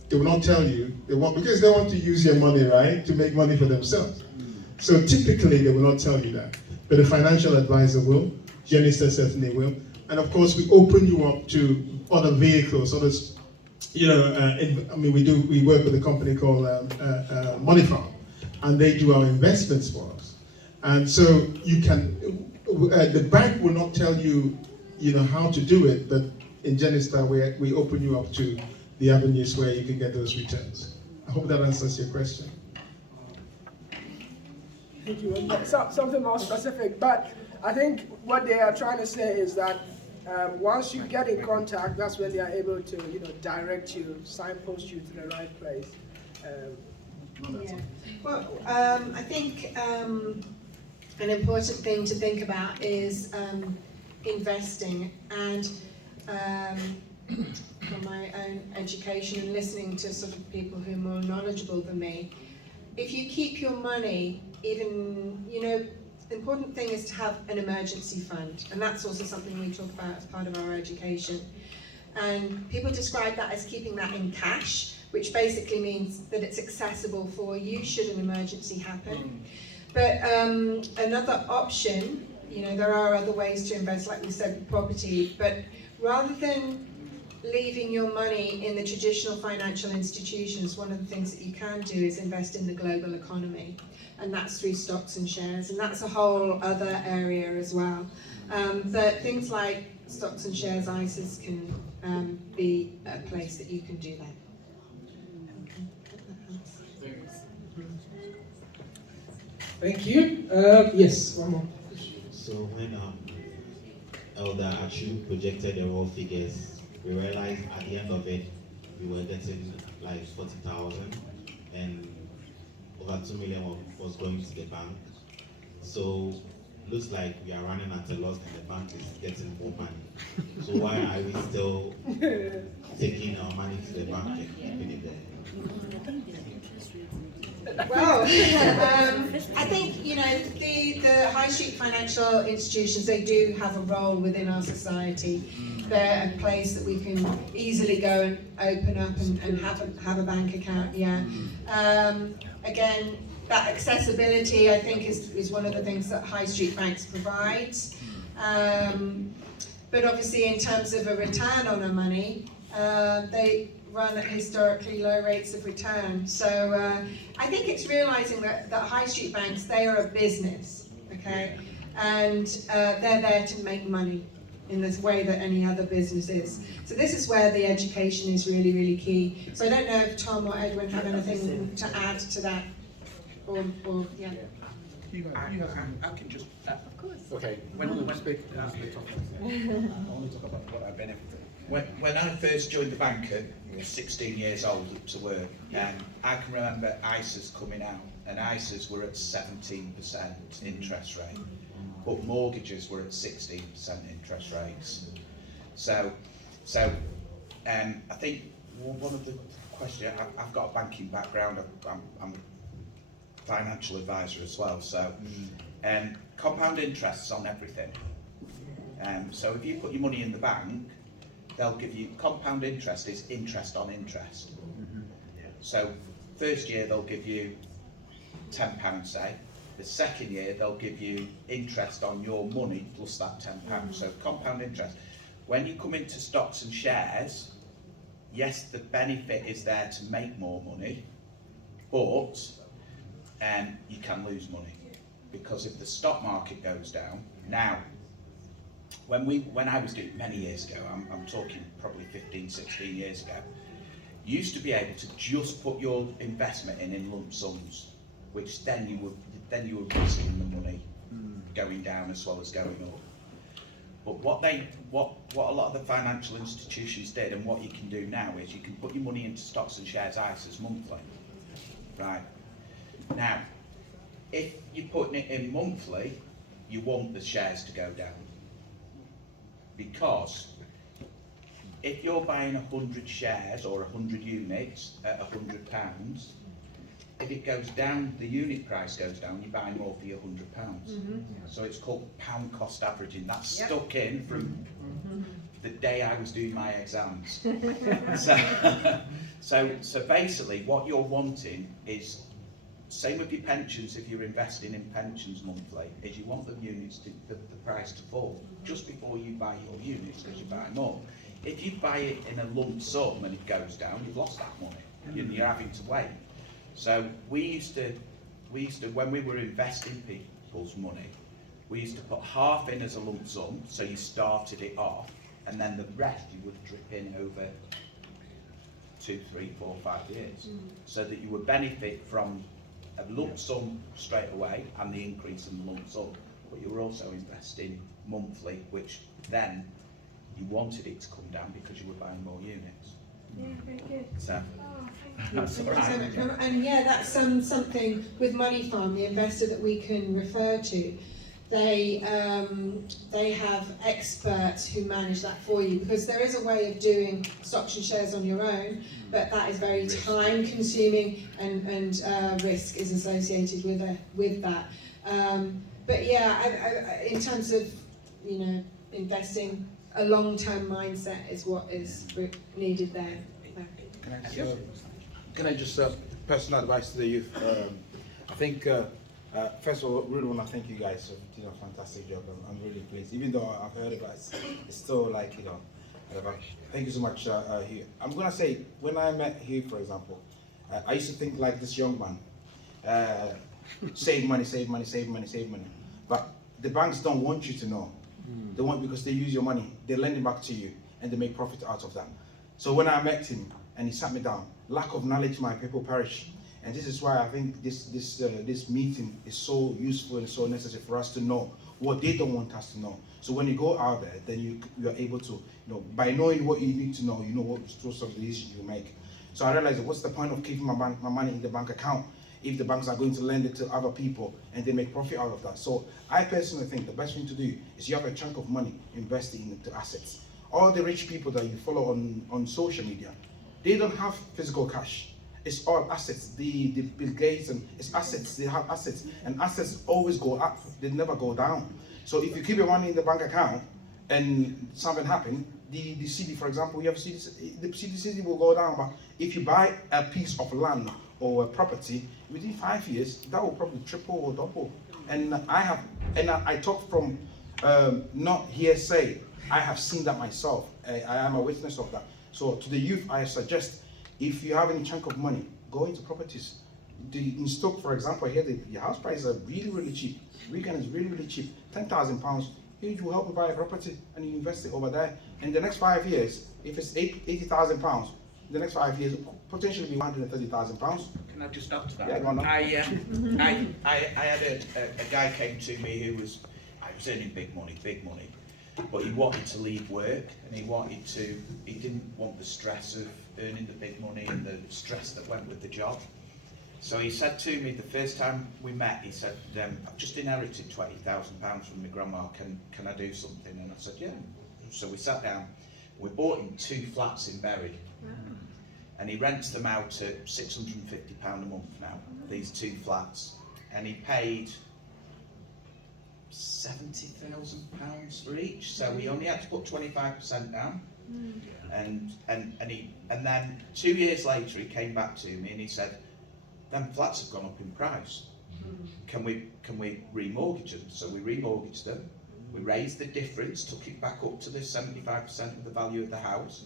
They will not tell you, because they want to use your money, right, to make money for themselves. So typically they will not tell you that. But the financial advisor will, Genistar certainly will. And of course we open you up to other vehicles, others, we work with a company called Money Farm, and they do our investments for us. And so you can, the bank will not tell you, how to do it, but in Genistar we open you up to the avenues where you can get those returns. I hope that answers your question. Thank you. Something more specific, but I think what they are trying to say is that once you get in contact, that's when they are able to, direct you, signpost you to the right place. Yeah. Well, I think an important thing to think about is investing. And from my own education and listening to sort of people who are more knowledgeable than me, if you keep your money, even, you know, the important thing is to have an emergency fund, and that's also something we talk about as part of our education. And people describe that as keeping that in cash, which basically means that it's accessible for you should an emergency happen. But another option, you know, there are other ways to invest, like we said, with property, but rather than leaving your money in the traditional financial institutions, one of the things that you can do is invest in the global economy, and that's through stocks and shares, and that's a whole other area as well. But things like stocks and shares, ISAs can be a place that you can do that. Thank you. Yes, one more. So when Elder Achu projected the raw figures, we realized at the end of it, we were getting like 40,000 and over 2 million was going to the bank. So looks like we are running at a loss and the bank is getting more money. So why are we still taking our money to the bank and keeping it there? Well, I think, you know, the high street financial institutions, they do have a role within our society. They're a place that we can easily go and open up and have a bank account, yeah. Again, that accessibility, I think, is one of the things that high street banks provide. But obviously, in terms of a return on our money, they run at historically low rates of return. So I think it's realizing that high street banks, they are a business, okay? And they're there to make money in this way that any other business is. So this is where the education is really, really key. So I don't know if Tom or Edwin have anything to add to that, or yeah. I can just. Of course. Okay. When speak, I only talk about what I benefited. When I first joined the bank at 16 years old to work, I can remember ISAs coming out, and ISAs were at 17% interest rate, but mortgages were at 16% interest rates. So I think one of the questions, I've got a banking background, I'm a financial advisor as well, so compound interests on everything. So if you put your money in the bank, they'll give you, compound interest is interest on interest. So first year they'll give you £10, say. The second year they'll give you interest on your money plus that £10. So compound interest. When you come into stocks and shares, yes, the benefit is there to make more money, but you can lose money. Because if the stock market goes down, now, when I was doing it many years ago, I'm talking probably 15, 16 years ago, you used to be able to just put your investment in lump sums, which then you were risking the money going down as well as going up. But what a lot of the financial institutions did, and what you can do now, is you can put your money into stocks and shares ISAs monthly, right? Now, if you're putting it in monthly, you want the shares to go down. Because if you're buying 100 shares or 100 units at £100, if it goes down, the unit price goes down, you buy more for your £100. So it's called pound cost averaging. That's stuck in from the day I was doing my exams. So basically what you're wanting is, same with your pensions, if you're investing in pensions monthly, is you want the units to, the price to fall just before you buy your units, because you buy more. If you buy it in a lump sum and it goes down, you've lost that money, and you're having to wait. So we used to, when we were investing people's money, we used to put half in as a lump sum, so you started it off, and then the rest you would drip in over 2, 3, 4, 5 years, so that you would benefit from a lump sum straight away and the increase in the lump sum, but you were also investing monthly, which then you wanted it to come down because you were buying more units. Yeah, very good. So, that's all right. And yeah, that's something with Money Farm, the investor that we can refer to. they have experts who manage that for you, because there is a way of doing stocks and shares on your own, but that is very time consuming, and risk is associated with that. But yeah, in terms of, you know, investing, a long-term mindset is what is needed there. Can I just personal advice to the youth? I think first of all, really want to thank you guys for doing a fantastic job. I'm really pleased, even though I've heard it, but it's still like, you know, whatever. Thank you so much, Hugh. I'm gonna say, when I met Hugh, for example, I used to think like this young man, save money, save money, save money, save money. But the banks don't want you to know. They want, because they use your money, they lend it back to you, and they make profit out of that. So when I met him and he sat me down, lack of knowledge, my people perish. And this is why I think this meeting is so useful and so necessary for us to know what they don't want us to know. So when you go out there, then you are able to, you know, by knowing what you need to know, you know what sorts of decisions you make. So I realized, what's the point of keeping my money in the bank account if the banks are going to lend it to other people and they make profit out of that? So I personally think the best thing to do is you have a chunk of money invested into assets. All the rich people that you follow on social media, they don't have physical cash. It's all assets. The Bill Gates, and it's assets. They have assets, and assets always go up. They never go down. So if you keep your money in the bank account and something happen, the city, for example, you have the city will go down. But if you buy a piece of land or a property, within 5 years, that will probably triple or double. And I talk from not hearsay. I have seen that myself. I am a witness of that. So to the youth, I suggest, if you have any chunk of money, go into properties. In Stoke, for example, here the house prices are really, really cheap. Wigan is really, really cheap. £10,000, you will help you buy a property and you invest it over there. In the next 5 years, if it's £80,000, the next 5 years, potentially be £130,000. Can I just add to that? Yeah, go on. I had a guy came to me who was earning big money, but he wanted to leave work, and he didn't want the stress of earning the big money and the stress that went with the job. So he said to me, the first time we met, he said, I've just inherited £20,000 from my grandma, can I do something? And I said, yeah. So we sat down, we bought him 2 flats in Bury. Wow. And he rents them out at £650 a month now, these 2 flats. And he paid £70,000 for each, so we only had to put 25% down. And then 2 years later he came back to me and he said, them flats have gone up in price. Can we remortgage them? So we remortgaged them. We raised the difference, took it back up to the 75% of the value of the house,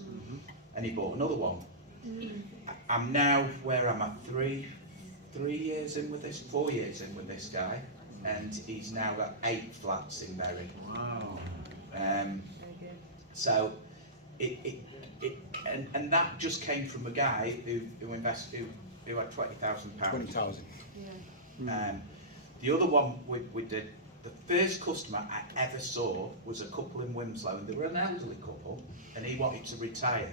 and he bought another one. I'm now, where am I? 3 years in with this, 4 years in with this guy, and he's now got 8 flats in Bury. Wow. So and that just came from a guy who invested, who had £20,000. 20,000. Yeah. The other one we did, the first customer I ever saw was a couple in Wilmslow, and they were an elderly couple, and he wanted to retire.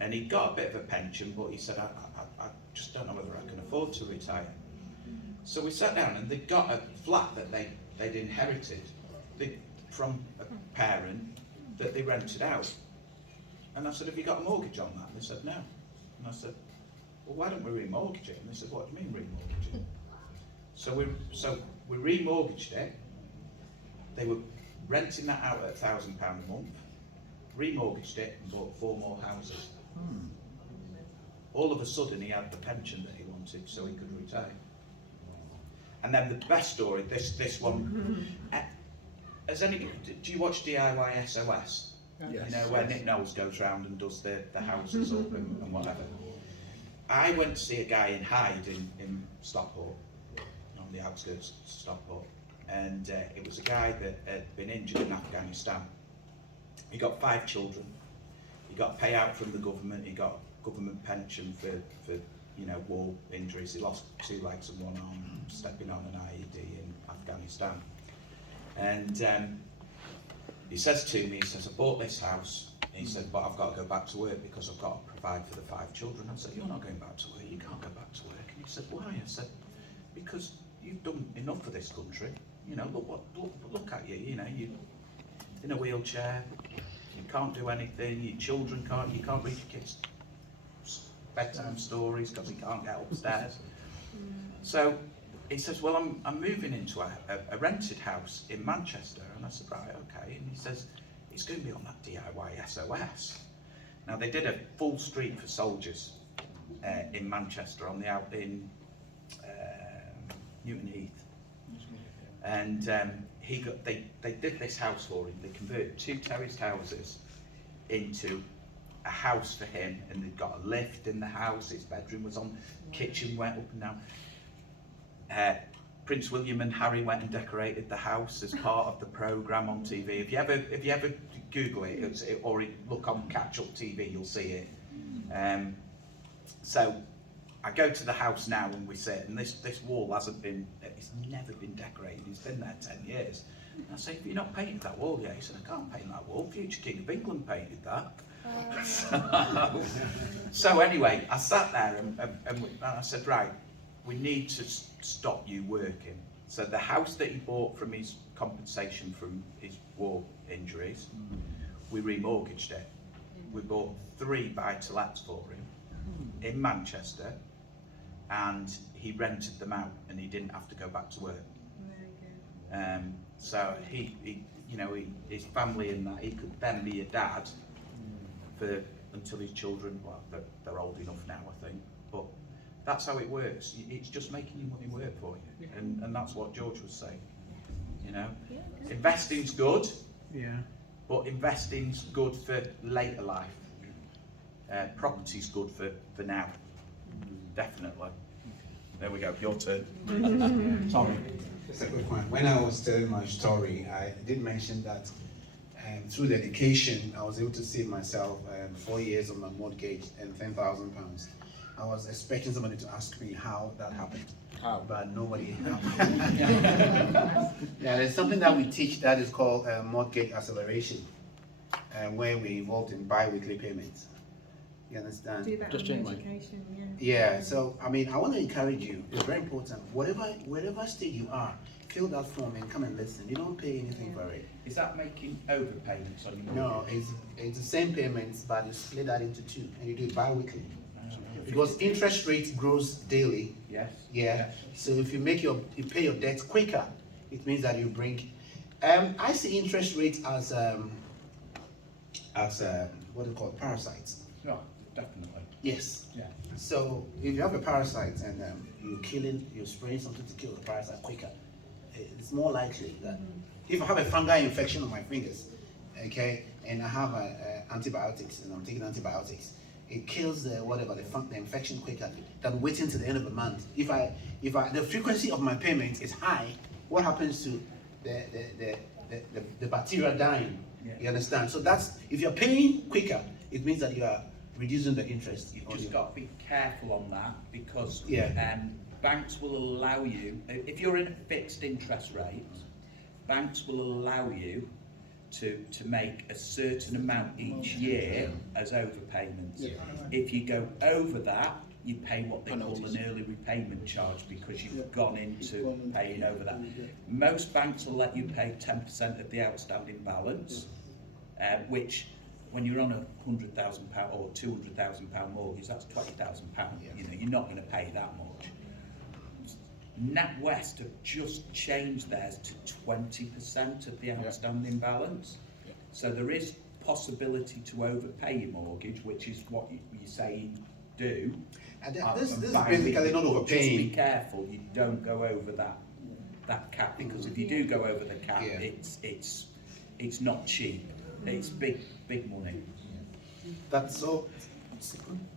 And he got a bit of a pension, but he said, I just don't know whether I can afford to retire. So we sat down, and they got a flat that they'd inherited from a parent that they rented out. And I said, have you got a mortgage on that? And they said, no. And I said, well, why don't we remortgage it? And they said, what do you mean remortgage it? So we remortgaged it. They were renting that out at £1,000 a month, remortgaged it, and bought 4 more houses. All of a sudden he had the pension that he wanted, so he could retire. And then the best story, this one, do you watch DIY SOS? Yes. You know, where Nick Knowles goes round and does the houses up and whatever. I went to see a guy in Hyde in Stockport, on the outskirts of Stockport, and it was a guy that had been injured in Afghanistan. He got 5 children. He got a payout from the government. He got a government pension for war injuries. He lost 2 legs and 1 arm stepping on an IED in Afghanistan. And he says to me, he says, I bought this house. And he said, but I've got to go back to work because I've got to provide for the 5 children. I said, you're not going back to work. You can't go back to work. And he said, why? I said, because you've done enough for this country. you know, look at you, you know, you in a wheelchair, you can't do anything, your children can't, you can't read your kids' bedtime stories because he can't get upstairs. So he says, well, I'm moving into a rented house in Manchester. And I said, right, okay. And he says, it's going to be on that DIY SOS. Now, they did a full street for soldiers in Manchester on in Newton Heath. And they did this house for him. They converted 2 terraced houses into a house for him, and they've got a lift in the house. His bedroom was on, kitchen went up and down. Prince William and Harry went and decorated the house as part of the programme on TV. If you ever Google it, or look on Catch Up TV, you'll see it. So I go to the house now and we sit, and this wall it's never been decorated. It's been there 10 years. And I say, have you not painted that wall yet? He said, I can't paint that wall. Future King of England painted that. So anyway, I sat there and I said, right, we need to stop you working. So the house that he bought from his compensation from his war injuries, we remortgaged it. We bought 3 buy-to-lets for him in Manchester, and he rented them out, and he didn't have to go back to work. So he you know, his family in that, he could then be a dad until his children, well, they're old enough now, I think, but that's how it works. It's just making your money work for you, and that's what George was saying. You know, investing's good, but investing's good for later life. Property's good for now, definitely. There we go, your turn. Tommy. Just a quick one. When I was telling my story, I did mention that through dedication, I was able to save myself 4 years on my mortgage and £10,000. I was expecting somebody to ask me how that happened, but nobody happened. Yeah, there's something that we teach that is called mortgage acceleration, where we're involved in bi-weekly payments. You understand? Do that in education, Yeah, so I mean, I want to encourage you. It's very important. Whatever stage you are, fill that form and come and listen. You don't pay anything for it. Is that making overpayments on your No, mortgage? it's the same payments, but you split that into 2, and you do it bi-weekly. Because interest rate grows daily. Yes. Yeah. So if you pay your debts quicker, it means that you bring. I see interest rates as what do you call it, parasites. Yeah, definitely. Yes. Yeah. So if you have a parasite and you're spraying something to kill the parasite quicker, it's more likely that if I have a fungal infection on my fingers, okay, and I have antibiotics and I'm taking antibiotics, it kills the infection quicker than waiting to the end of the month. If the frequency of my payment is high, what happens to the bacteria dying? Yeah. You understand? So that's, if you're paying quicker, it means that you are reducing the interest. You've just got to be careful on that, because banks will allow you, if you're in a fixed interest rate, banks will allow you to make a certain amount each year as overpayments. If you go over that, you pay what they call an early repayment charge, because you've gone into paying over that. Most banks will let you pay 10% of the outstanding balance, which, when you're on a £100,000 or £200,000 mortgage, that's £20,000. You know, you're not going to pay that much. NatWest have just changed theirs to 20% of the outstanding balance. So there is possibility to overpay your mortgage, which is what you're saying do. This is basically not overpaying. Just be careful you don't go over that cap, because if you do go over the cap, it's not cheap. It's big money. That's so.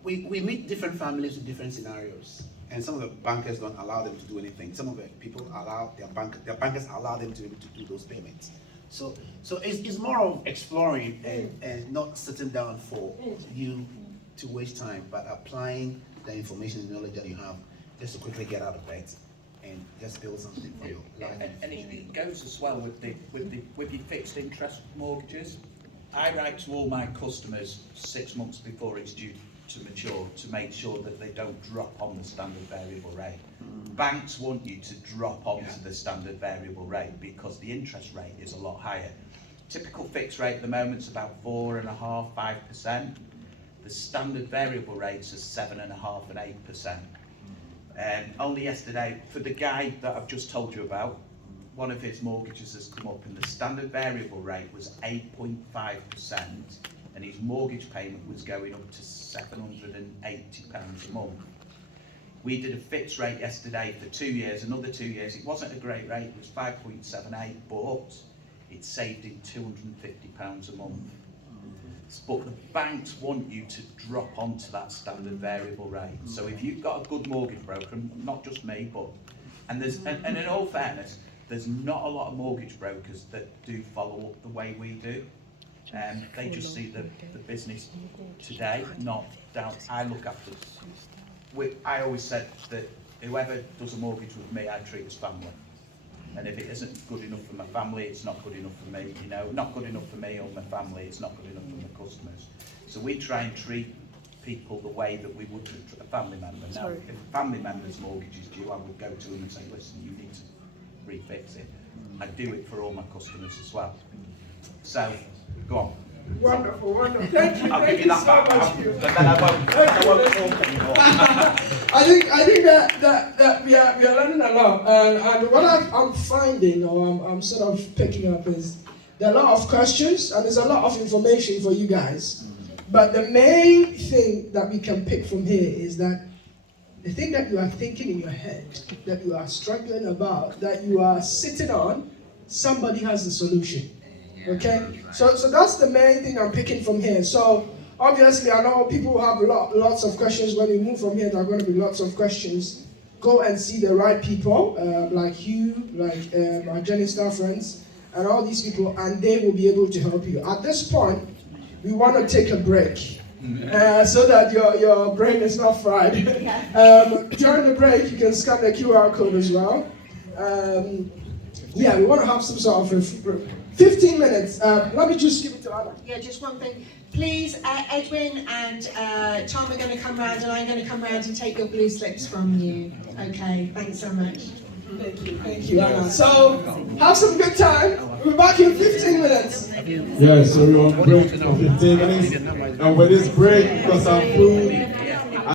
We meet different families with different scenarios, and some of the bankers don't allow them to do anything. Some of the people allow their bankers allow them to be able to do those payments. So it's more of exploring and not sitting down for you to waste time, but applying the information and knowledge that you have just to quickly get out of bed and just build something for your life. And it goes as well with your fixed interest mortgages. I write to all my customers 6 months before it's due to mature, to make sure that they don't drop on the standard variable rate. banks want you to drop onto the standard variable rate because the interest rate is a lot higher. Typical fixed rate at the moment is about 4.5%, 5%. The standard variable rates are 7.5% and 8%. Only yesterday, for the guy that I've just told you about, one of his mortgages has come up and the standard variable rate was 8.5% and his mortgage payment was going up to £780 a month. We did a fixed rate yesterday for 2 years, another 2 years. It wasn't a great rate, it was 5.78, but it saved him £250 a month. But the banks want you to drop onto that standard variable rate. So if you've got a good mortgage broker, not just me, but and in all fairness, there's not a lot of mortgage brokers that do follow up the way we do. They just see the business today, not down. I look after. I always said that whoever does a mortgage with me, I treat as family. And if it isn't good enough for my family, it's not good enough for me. You know, not good enough for me or my family, it's not good enough for my customers. So we try and treat people the way that we would treat a family member. Now, if a family member's mortgage is due, I would go to them and say, listen, you need to refix it. I do it for all my customers as well. So, go on. Wonderful, wonderful. Thank you. I'll Thank give you that so back, much. but then I won't talk anymore. I think that we are learning a lot, and what I'm finding, or I'm sort of picking up, is there are a lot of questions and there's a lot of information for you guys. But the main thing that we can pick from here is that the thing that you are thinking in your head, that you are struggling about, that you are sitting on, somebody has the solution. Okay, so that's the main thing I'm picking from here. So obviously, I know people have lots of questions. When we move from here, there are going to be lots of questions. Go and see the right people, like you, like our Jenny Star friends, and all these people, and they will be able to help you. At this point, we want to take a break so that your brain is not fried. During the break, you can scan the QR code as well. We want to have some sort of 15 minutes. Let me just give it to Anna. Yeah, just one thing. Please, Edwin and Tom are going to come round, and I'm going to come round and take your blue slips from you. Okay, thanks so much. Thank you, Anna. So, have some good time. We'll be back in 15 minutes. Yeah, so we're on break for 15 minutes. And with this break, because our food